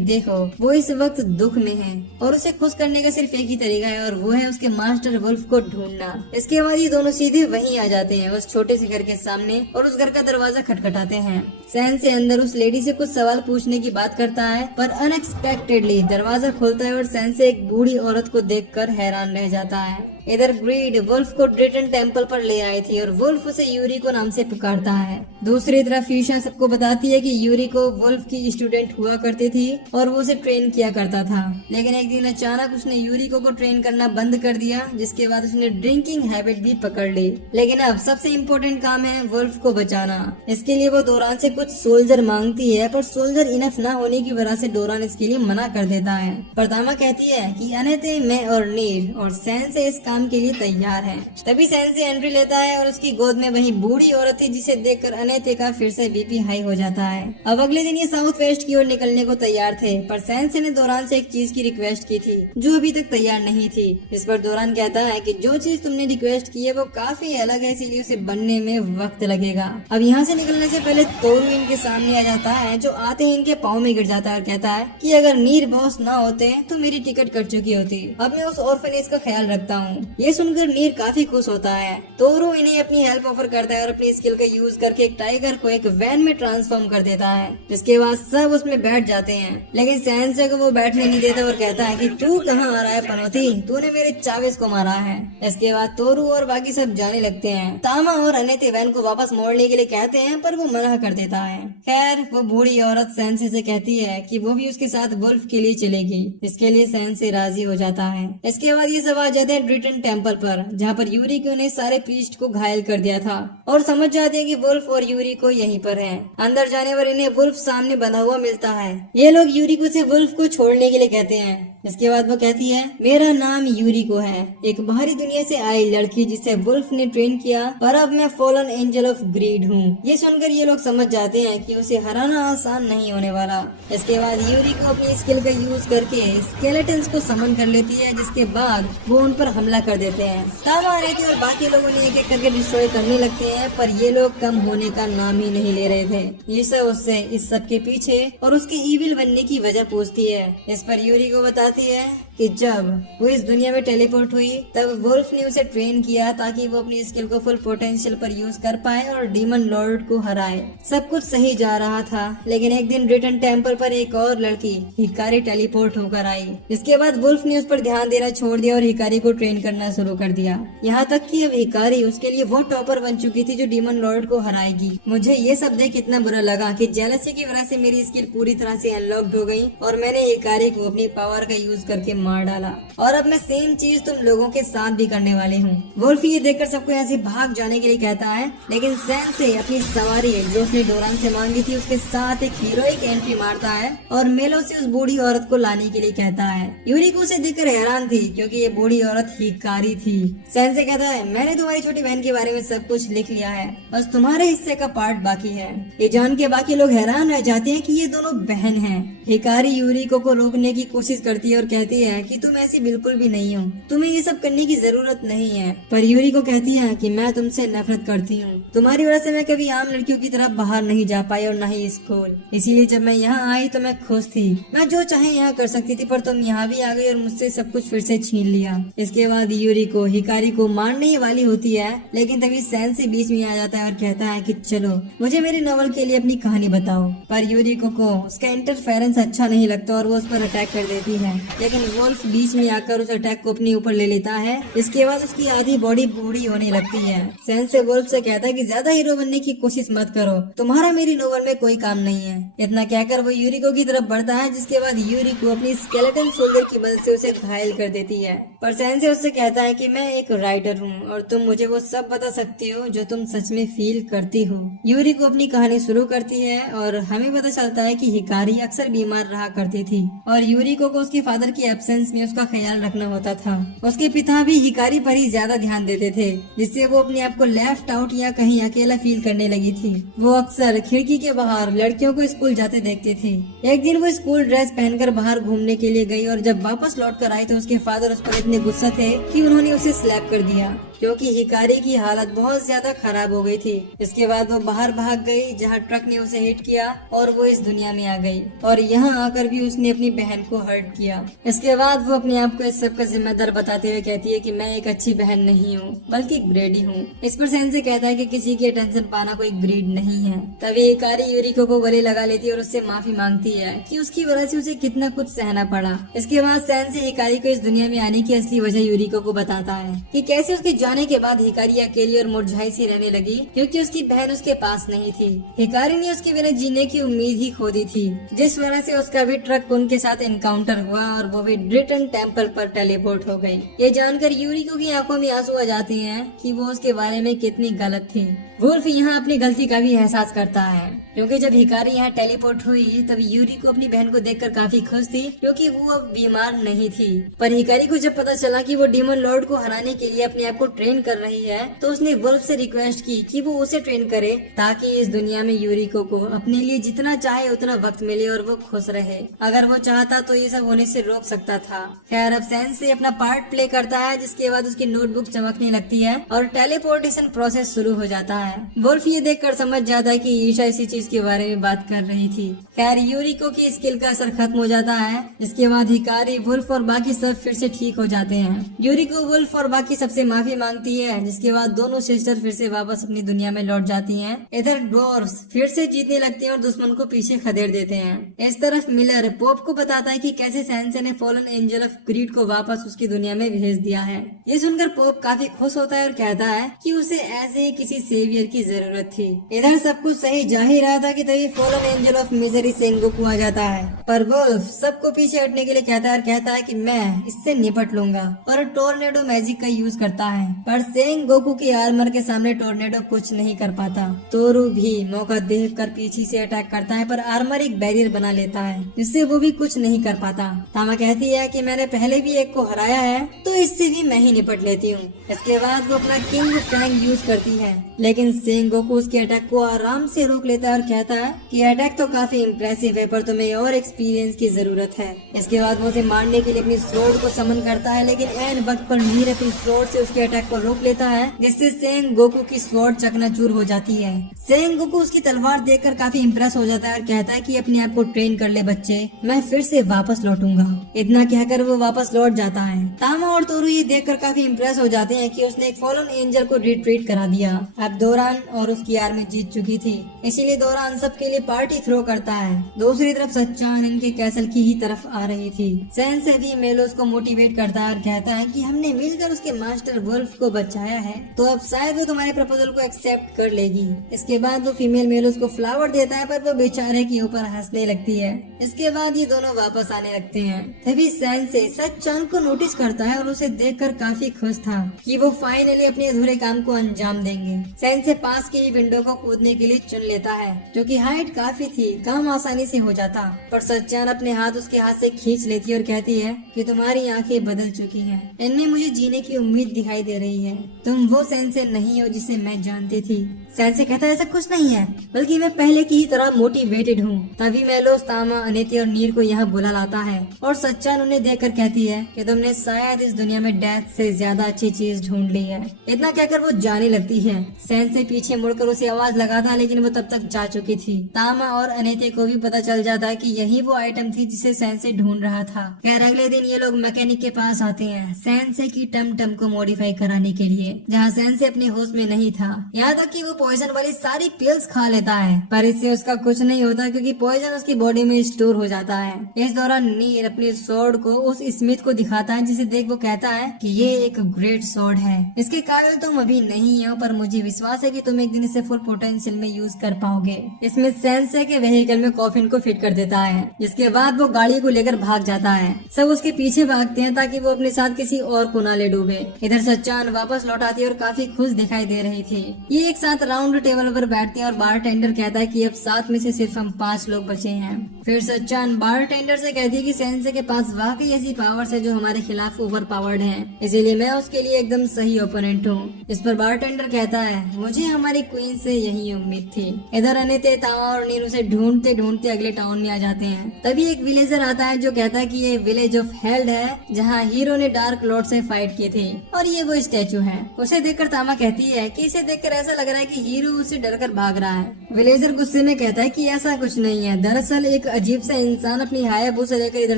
देखो वो इस वक्त दुख में है और उसे खुश करने का सिर्फ एक ही तरीका है और वो है उसके मास्टर वुल्फ को ढूंढना। इसके बाद ये दोनों सीधे वहीं आ जाते हैं उस छोटे से घर के सामने और उस घर का दरवाजा खटखटाते हैं। सेंसे अंदर उस लेडी से कुछ सवाल पूछने की बात करता है पर अनएक्सपेक्टेडली दरवाजा खुलता है और सेंसे एक बूढ़ी औरत को देखकर हैरान रह जाता है। इधर ग्रीड वुल्फ को ड्रिटन टेम्पल पर ले आई थी और वुल्फ उसे यूरिको नाम से पुकारता है। दूसरी तरफ ईशा सबको बताती है कि यूरिको वुल्फ की स्टूडेंट हुआ करती थी और वो उसे ट्रेन किया करता था, लेकिन एक दिन अचानक उसने यूरिको को ट्रेन करना बंद कर दिया, जिसके बाद उसने ड्रिंकिंग हैबिट भी पकड़ ली। लेकिन अब सबसे इम्पोर्टेंट काम है वुल्फ को बचाना। इसके लिए वो डोरान से कुछ सोल्जर मांगती है पर सोल्जर इनफ ना होने की वजह से डोरान इसके लिए मना कर देता है। पर तामा कहती है कि अनेते, मैं और नीर और सेंसे इस काम के लिए तैयार है। तभी सेंसे एंट्री लेता है और उसकी गोद में वही बूढ़ी औरत थी जिसे देखकर अनेते का फिर से बीपी हाई हो जाता है। अब अगले दिन ये साउथ वेस्ट की ओर निकलने को तैयार थे पर सेंसे ने दोरान से एक चीज की रिक्वेस्ट की थी जो अभी तक तैयार नहीं थी। इस पर दोरान कहता है कि जो चीज तुमने रिक्वेस्ट की है वो काफी अलग है, इसीलिए उसे बनने में वक्त लगेगा। अब यहाँ से निकलने से पहले तोरू इनके सामने आ जाता है जो आते ही इनके पाँव में गिर जाता है और कहता है कि अगर नीर बॉस ना होते तो मेरी टिकट कट चुकी होती। अब मैं उस ऑर्फनेज का ख्याल रखता हूँ। ये सुनकर नीर काफी खुश होता है। तोरू इन्हें अपनी हेल्प ऑफर करता है और अपनी स्किल का यूज करके एक टाइगर को एक वैन में ट्रांसफॉर्म कर देता है, जिसके बाद सब उसमें बैठ जाते हैं। लेकिन सेंसे को वो बैठने नहीं देता और कहता है कि तू कहाँ आ रहा है पनौती, तूने मेरे चावेस को मारा है। इसके बाद तोरू और बाकी सब जाने लगते हैं। तामा और अनेते वैन को वापस मोड़ने के लिए कहते हैं पर वो मना कर देता है। खैर वो बूढ़ी औरत सेंसे से कहती है कि वो भी उसके साथ वुल्फ के लिए चलेगी। इसके लिए सेंसे राजी हो जाता है। इसके बाद ये सब आ जाते हैं ड्रिटन टेम्पल पर, जहाँ पर यूरिको ने सारे प्रीस्ट को घायल कर दिया था और समझ जाते हैं कि वुल्फ और यूरिको यहीं पर हैं। अंदर जाने पर इन्हें वुल्फ सामने बंधा हुआ मिलता है। ये लोग यूरिको से वुल्फ को छोड़ने के लिए कहते हैं, इसके बाद वो कहती है मेरा नाम यूरिको है, एक बाहरी दुनिया से आई लड़की जिसे वुल्फ ने ट्रेन किया, पर अब मैं फॉलन एंजल ऑफ ग्रीड हूँ। ये सुनकर ये लोग समझ जाते हैं कि उसे हराना आसान नहीं होने वाला। इसके बाद यूरिको अपनी स्किल का यूज करके स्केलेटन्स को समन कर लेती है, जिसके बाद वो उन पर हमला कर देते हैं। तामा, रेती और बाकी लोग उन्हें एक एक करके डिस्ट्रॉय करने लगते हैं, पर ये लोग कम होने का नाम ही नहीं ले रहे थे। ये सब उससे इस सब के पीछे और उसके ईविल बनने की वजह पूछती है। इस पर यूरिको बताती है कि जब वो इस दुनिया में टेलीपोर्ट हुई तब वुल्फ ने उसे ट्रेन किया ताकि वो अपनी स्किल को फुल पोटेंशियल पर यूज कर पाए और डीमन लॉर्ड को हराए। सब कुछ सही जा रहा था, लेकिन एक दिन रिटर्न टेम्पल पर एक और लड़की हिकारी टेलीपोर्ट होकर आई। इसके बाद वुल्फ ने उस पर ध्यान देना छोड़ दिया और हिकारी को ट्रेन करना शुरू कर दिया। यहाँ तक कि अब हिकारी उसके लिए वो टॉपर बन चुकी थी जो डीमन लॉर्ड को हराएगी। मुझे ये सब देख इतना बुरा लगा कि जेलसी की वजह से मेरी स्किल पूरी तरह से अनलॉक्ड हो गई और मैंने हिकारी को अपनी पावर का यूज करके मार डाला, और अब मैं सेम चीज तुम लोगों के साथ भी करने वाली हूँ। वुल्फ ये देखकर सबको यहाँ से भाग जाने के लिए कहता है, लेकिन सैन से अपनी सवारी जो उसने डोरान से मांगी थी उसके साथ एक हीरोइक एंट्री मारता है और मेलो से उस बूढ़ी औरत को लाने के लिए कहता है। यूरिको उसे देखकर हैरान थी क्योंकि ये बूढ़ी औरत हिकारी थी। सैन से कहता है, मैंने तुम्हारी छोटी बहन के बारे में सब कुछ लिख लिया है, बस तुम्हारे हिस्से का पार्ट बाकी है। ये जान के बाकी लोग हैरान रह जाते हैं कि ये दोनों बहन हैं। हिकारी यूरिको को रोकने की कोशिश करती है और कहती है कि तुम ऐसी बिल्कुल भी नहीं हो, तुम्हें ये सब करने की जरूरत नहीं है। पर यूरिको कहती है कि मैं तुमसे नफरत करती हूँ, तुम्हारी वजह से मैं कभी आम लड़कियों की तरह बाहर नहीं जा पाई और न ही स्कूल, इसीलिए जब मैं यहाँ आई तो मैं खुश थी, मैं जो चाहे यहाँ कर सकती थी, पर तुम यहाँ भी आ गई और मुझसे सब कुछ फिर से छीन लिया। इसके बाद यूरिको हिकारी को मारने ही वाली होती है, लेकिन तभी सैन से बीच में आ जाता है और कहता है कि चलो मुझे मेरी नॉवल के लिए अपनी कहानी बताओ। पर यूरिको को उसका इंटरफेरेंस अच्छा नहीं लगता और वो उस पर अटैक कर देती है, लेकिन वुल्फ बीच में आकर उस अटैक को अपने ऊपर ले लेता है। इसके बाद उसकी आधी बॉडी बूढ़ी होने लगती है। सैन से वुल्फ से कहता है कि ज्यादा हीरो बनने की कोशिश मत करो, तुम्हारा मेरी नोवेल में कोई काम नहीं है। इतना कहकर वो यूरिको की तरफ बढ़ता है, जिसके बाद यूरिको अपनी स्केलेटन शोल्डर की मदद से उसे घायल कर देती है। पर सैन से उससे कहता है कि मैं एक राइटर हूँ और तुम मुझे वो सब बता सकती हो जो तुम सच में फील करती हो। यूरिको अपनी कहानी शुरू करती है और हमें पता चलता है कि हिकारी अक्सर बीमार रहा करती थी और यूरिको को उसके फादर की एब्सेंस में उसका ख्याल रखना होता था। उसके पिता भी हिकारी पर ही ज्यादा ध्यान देते थे, जिससे वो अपने आप को लेफ्ट आउट या कहीं अकेला फील करने लगी थी। वो अक्सर खिड़की के बाहर लड़कियों को स्कूल जाते देखते थे। एक दिन वो स्कूल ड्रेस पहनकर बाहर घूमने के लिए गई और जब वापस लौट कर आई तो उसके फादर उस पर इतने गुस्सा थे कि उन्होंने उसे स्लैप कर दिया, क्योंकि हिकारी की हालत बहुत ज्यादा खराब हो गई थी। इसके बाद वो बाहर भाग गई जहाँ ट्रक ने उसे हिट किया और वो इस दुनिया में आ गई और यहाँ आकर भी उसने अपनी बहन को हर्ट किया। इसके बाद वो अपने आप को इस सब का जिम्मेदार बताते हुए कहती है कि मैं एक अच्छी बहन नहीं हूँ बल्कि एक ग्रेडी हूँ। इस पर सैन से कहता है कि किसी की अटेंशन पाना कोई ग्रीड नहीं है। तभी हिकारी यूरिको को गले लगा लेती है और उससे माफी मांगती है कि उसकी वजह से उसे कितना कुछ सहना पड़ा। इसके बाद सैन से हिकारी को इस दुनिया में आने की असली वजह यूरिको को बताता है कि कैसे उसके जाने के बाद हिकारी अकेली और मुरझाई सी रहने लगी क्योंकि उसकी बहन उसके पास नहीं थी। हिकारी ने उसके बिना जीने की उम्मीद ही खो दी थी, जिस वजह से उसका भी ट्रक उनके साथ एनकाउंटर हुआ और वो भी ड्रिटन टेम्पल पर टेलीपोर्ट हो गई। ये जानकर यूरिको की आंखों में आंसू आ जाते हैं कि वो उसके बारे में कितनी गलत थी। वुल्फ यहाँ अपनी गलती का भी एहसास करता है, क्योंकि जब हिकारी यहाँ टेलीपोर्ट हुई तब यूरिको अपनी बहन को देखकर काफी खुश थी क्योंकि वो अब बीमार नहीं थी। पर हिकारी को जब पता चला कि वो डीमन लॉर्ड को हराने के लिए अपने आप को ट्रेन कर रही है तो उसने वुल्फ से रिक्वेस्ट की कि वो उसे ट्रेन करे ताकि इस दुनिया में यूरिको को अपने लिए जितना चाहे उतना वक्त मिले और वो खुश रहे। अगर वो चाहता तो ये सब होने से रोक सकता था। खैर अब सैन से अपना पार्ट प्ले करता है, जिसके बाद उसकी नोटबुक चमकने लगती है और टेलीपोर्टेशन प्रोसेस शुरू हो जाता है। वुल्फ ये देखकर समझ जाता है कि ईशा इसी चीज के बारे में बात कर रही थी। खैर यूरिको की स्किल का असर खत्म हो जाता है, जिसके बाद हिकारी, वुल्फ और बाकी सब फिर से ठीक हो जाते हैं। यूरिको वुल्फ और बाकी सबसे माफी मांगती है, जिसके बाद दोनों सिस्टर फिर से वापस अपनी दुनिया में लौट जाती हैं। इधर ड्वार्फ्स फिर से जीतने लगते हैं और दुश्मन को पीछे खदेड़ देते हैं। इस तरफ मिलर पोप को बताता है कि कैसे सैनसे ने फॉलन एंजल ऑफ ग्रीड को वापस उसकी दुनिया में भेज दिया है। ये सुनकर पोप काफी खुश होता है और कहता है कि उसे ऐसे ही किसी सेवियर की जरूरत थी। इधर सब कुछ सही जा ही रहा था कि तभी fallen angel of misery Sengoku आ जाता है, पर वुल्फ सबको पीछे हटने के लिए कहता है और कहता है कि मैं इससे निपट लूंगा और टोर्नेडो मैजिक का यूज करता है। पर सेंगोकू की आर्मर के सामने टोर्नेडो कुछ नहीं कर पाता। तोरू भी मौका देखकर पीछे से अटैक करता है, पर आर्मर एक बैरियर बना लेता है जिससे वो भी कुछ नहीं कर पाता। तामा कहती है कि मैंने पहले भी एक को हराया है, तो इससे भी मैं ही निपट लेती हूँ। इसके बाद वो अपना किंग फैंग यूज करती है, लेकिन सेंगोकू उसके अटैक को आराम से रोक लेता है और कहता है कि अटैक तो काफी इम्प्रेसिव है, पर तुम्हें और एक्सपीरियंस की जरूरत है। इसके बाद वो उसे मारने के लिए अपनी स्वॉर्ड को समन करता है, लेकिन एन वक्त पर नीर अपनी स्वॉर्ड से उसके अटैक को रोक लेता है, जिससे सेंगोकू की स्वॉर्ड चकनाचूर हो जाती है। सेंगोकू उसकी तलवार देखकर काफी इम्प्रेस हो जाता है और कहता है कि अपने आप को ट्रेन कर ले बच्चे, मैं फिर से वापस लौटूंगा। इतना कहकर वो वापस लौट जाता है। तामा और तोरू ये देखकर काफी इम्प्रेस हो जाते हैं कि उसने एक फॉलन एंजल को रिट्रीट करा दिया। अब दोरान और उसकी आर्मी जीत चुकी थी, इसीलिए दोरान सबके लिए पार्टी थ्रो करता है। दूसरी तरफ सच्चान इनके कैसल की ही तरफ आ रही थी। सेंसे भी मेलोस को मोटिवेट करता है और कहता है कि हमने मिलकर उसके मास्टर वुल्फ को बचाया है, तो अब शायद वो तुम्हारे प्रपोजल को एक्सेप्ट कर लेगी। इसके बाद वो फीमेल मेलोस को फ्लावर देता है, पर वो बेचारे के ऊपर हंसने लगती है। इसके बाद ये दोनों वापस आने लगते हैं। तभी सेंसे सच्चान को नोटिस करता है और उसे देखकर काफी खुश था कि वो फाइनली अपने अधूरे काम को अंजाम देंगे। सेंसे पास की विंडो को कूदने के लिए चुन लेता है, क्योंकि हाइट काफी थी, काम आसानी से हो जाता। पर सच्चान अपने हाथ उसके हाथ से खींच लेती है और कहती है कि तुम्हारी आंखें बदल चुकी हैं, इनमें मुझे जीने की उम्मीद दिखाई दे रही है। तुम वो सेंसे नहीं हो जिसे मैं जानती थी। सेंसे कहता है ऐसा कुछ नहीं है, बल्कि मैं पहले की ही तरह मोटिवेटेड हूँ। तभी मेलोस, तामा, अनेते और नीर को यहाँ बुला लाता है और सच्चान उन्हें देखकर कहती है कि तुमने शायद इस दुनिया में डेथ से ज्यादा अच्छी चीज ढूंढ ली है। इतना कहकर वो जाने लगती है। सेंसे पीछे मुड़कर उसे आवाज लगाता है, लेकिन वो तब तक जा चुकी थी। तामा और अनेते को भी पता चल जाता है कि यही वो आइटम थी जिसे सेंसे ढूंढ रहा था। खैर अगले दिन ये लोग मैकेनिक के पास आते हैं सेंसे की टम को मॉडिफाई कराने के लिए, जहाँ सेंसे अपने होश में नहीं था। यहाँ तक कि वो पॉइजन वाली सारी पिल्स खा लेता है, पर इससे उसका कुछ नहीं होता क्योंकि पॉइजन उसकी बॉडी में स्टोर हो जाता है। इस दौरान नीर अपनी स्वॉर्ड को उस स्मिथ को दिखाता है, जिसे देख वो कहता है कि ये एक ग्रेट स्वॉर्ड है, इसके काबिल तुम अभी नहीं हो, पर मुझे विश्वास है कि तुम एक दिन इसे फुल पोटेंशियल में यूज कर पाओगे। इसमें सेंसे के व्हीकल में कॉफिन को फिट कर देता है, जिसके बाद वो गाड़ी को लेकर भाग जाता है। सब उसके पीछे भागते हैं ताकि वो अपने साथ किसी और को ना ले डूबे। इधर सच्चान वापस लौट आती है और काफी खुश दिखाई दे रही थी। ये एक साथ राउंड टेबल पर बैठते हैं और बारटेंडर कहता है कि अब 7 में से सिर्फ हम 5 लोग बचे हैं। फिर सच्चान बारटेंडर से कहती है कि सेंसे के पास वाकई ऐसी पावर्स है जो हमारे खिलाफ ओवर पावर्ड है, इसीलिए मैं उसके लिए एकदम सही ओपोनेंट हूँ। इस पर बारटेंडर कहता है मुझे हमारी क्वीन से यही उम्मीद थी। इधर अनेते, तामा और नीरू से ढूंढते ढूंढते अगले टाउन में आ जाते हैं। तभी एक विलेजर आता है जो कहता है कि ये विलेज ऑफ हेल्ड है, जहाँ हीरो ने डार्क लॉर्ड से फाइट की थी, और ये वो स्टैचू है। उसे देखकर तामा कहती है कि इसे देखकर ऐसा लग रहा है कि हीरो उससे डरकर भाग रहा है। विलेजर गुस्से में कहता है कि ऐसा कुछ नहीं है, दरअसल एक अजीब सा इंसान अपनी हायाबुसा लेकर इधर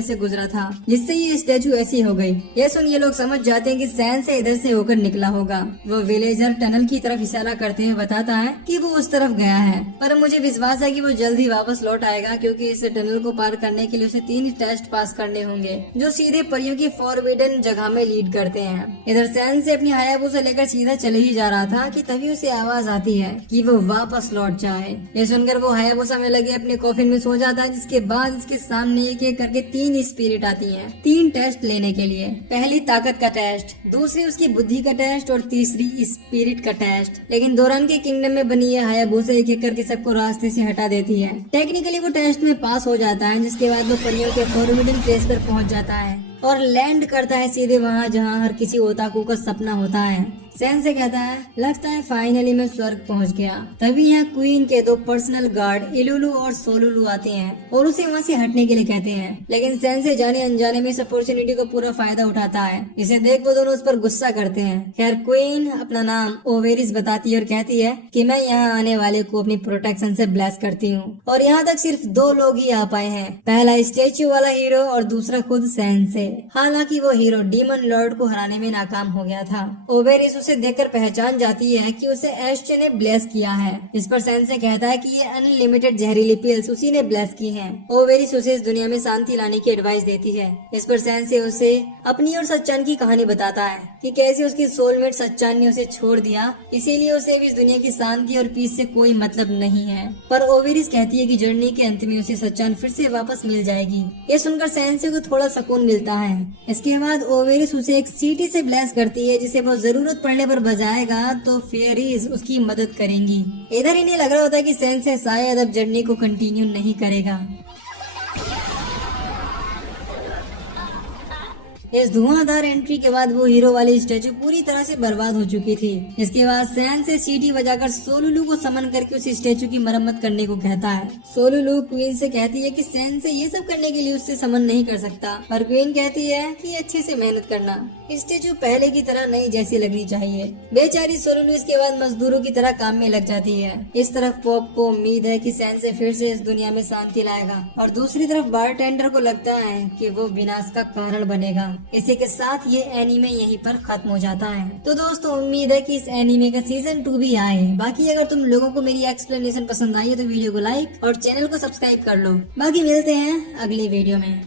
से गुजरा था, जिससे ये स्टैचू ऐसी हो गई। ये सुन ये लोग समझ जाते हैं कि सैन से इधर से होकर निकला होगा। वो विलेजर टनल की तरफ इशारा करते हुए बताता है कि वो उस तरफ गया है, पर मुझे विश्वास है कि वो जल्द ही वापस लौट आएगा, क्योंकि इस टनल को पार करने के लिए उसे 3 टेस्ट पास करने होंगे, जो सीधे परियों की फॉरबिडन जगह में लीड करते हैं। इधर सैन से अपनी हायाबुसा लेकर सीधा चले ही जा रहा था कि तभी उसे आवाज आती है कि वो वापस लौट जाए। ये सुनकर वो हायाबुसा में लगे अपने कॉफिन में सो जाता है, जिसके बाद इसके सामने एक एक करके 3 स्पिरिट आती हैं 3 टेस्ट लेने के लिए। पहली ताकत का टेस्ट, दूसरी उसकी बुद्धि का टेस्ट और तीसरी स्पिरिट का टेस्ट। लेकिन दोरान के किंगडम में बनी ये हायाबुसा एक एक करके सबको रास्ते से हटा देती है। टेक्निकली वो टेस्ट में पास हो जाता है, जिसके बाद वो परियों के फॉरबिडन प्लेस पर पहुंच जाता है और लैंड करता है सीधे वहाँ जहाँ हर किसी ओताकू का सपना होता है। सैन से कहता है लगता है फाइनली मैं स्वर्ग पहुंच गया। तभी यहाँ क्वीन के 2 पर्सनल गार्ड इलुलु और सोलुलु आते हैं और उसे वहाँ से हटने के लिए कहते हैं, लेकिन सैन से जाने अनजाने में इस अपॉर्चुनिटी को पूरा फायदा उठाता है। इसे देख वो दोनों उस पर गुस्सा करते हैं। खैर क्वीन अपना नाम ओवेरिस बताती है और कहती है कि मैं यहाँ आने वाले को अपनी प्रोटेक्शन से ब्लेस करती हूँ, और यहाँ तक सिर्फ 2 लोग ही आ पाए हैं, पहला स्टेच्यू वाला हीरो और दूसरा खुद सैन से। हालांकि वो हीरो डीमन लॉर्ड को हराने में नाकाम हो गया था। ओवेरिस उसे देखकर पहचान जाती है कि उसे एस्टे ने ब्लेस किया है। इस पर सैन से कहता है कि ये अनलिमिटेड जहरीली पिल्स उसी ने ब्लेस की हैं। ओवेरिस उसे इस दुनिया में शांति लाने की एडवाइस देती है। इस पर सैन से उसे अपनी और सच्चान की कहानी बताता है कि कैसे उसकी सोलमेट सच्चान ने उसे छोड़ दिया, इसीलिए उसे इस दुनिया की शांति और पीस से कोई मतलब नहीं है। पर ओवेरिस कहती है कि जर्नी के अंत में उसे सच्चान फिर से वापस मिल जाएगी। ये सुनकर सैन से को थोड़ा सुकून मिलता है। इसके बाद ओवेरिस उसे एक सीटी से ब्लेस करती है, जिसे वो जरूरत पड़ने पर बजाएगा तो फेरीज उसकी मदद करेंगी। इधर इन्हें लग रहा होता है कि सैन से शायद अब जर्नी को कंटिन्यू नहीं करेगा। इस धुआंधार एंट्री के बाद वो हीरो वाली स्टैचू पूरी तरह से बर्बाद हो चुकी थी। इसके बाद सैन से सीटी बजाकर सोलुलू को समन करके उस स्टैचू की मरम्मत करने को कहता है। सोलुलू क्वीन से कहती है कि सैन से ये सब करने के लिए उससे समन नहीं कर सकता, और क्वीन कहती है कि अच्छे से मेहनत करना, स्टैचू पहले की तरह नई जैसी लगनी चाहिए। बेचारी सोलुलू इसके बाद मजदूरों की तरह काम में लग जाती है। इस तरफ पॉप को उम्मीद है कि सैन से फिर से इस दुनिया में शांति लाएगा, और दूसरी तरफ बारटेंडर को लगता है कि वो विनाश का कारण बनेगा। इसी के साथ ये एनीमे यहीं पर खत्म हो जाता है। तो दोस्तों, उम्मीद है कि इस एनीमे का सीजन 2 भी आए। बाकी अगर तुम लोगों को मेरी एक्सप्लेनेशन पसंद आई है तो वीडियो को लाइक और चैनल को सब्सक्राइब कर लो। बाकी मिलते हैं अगली वीडियो में।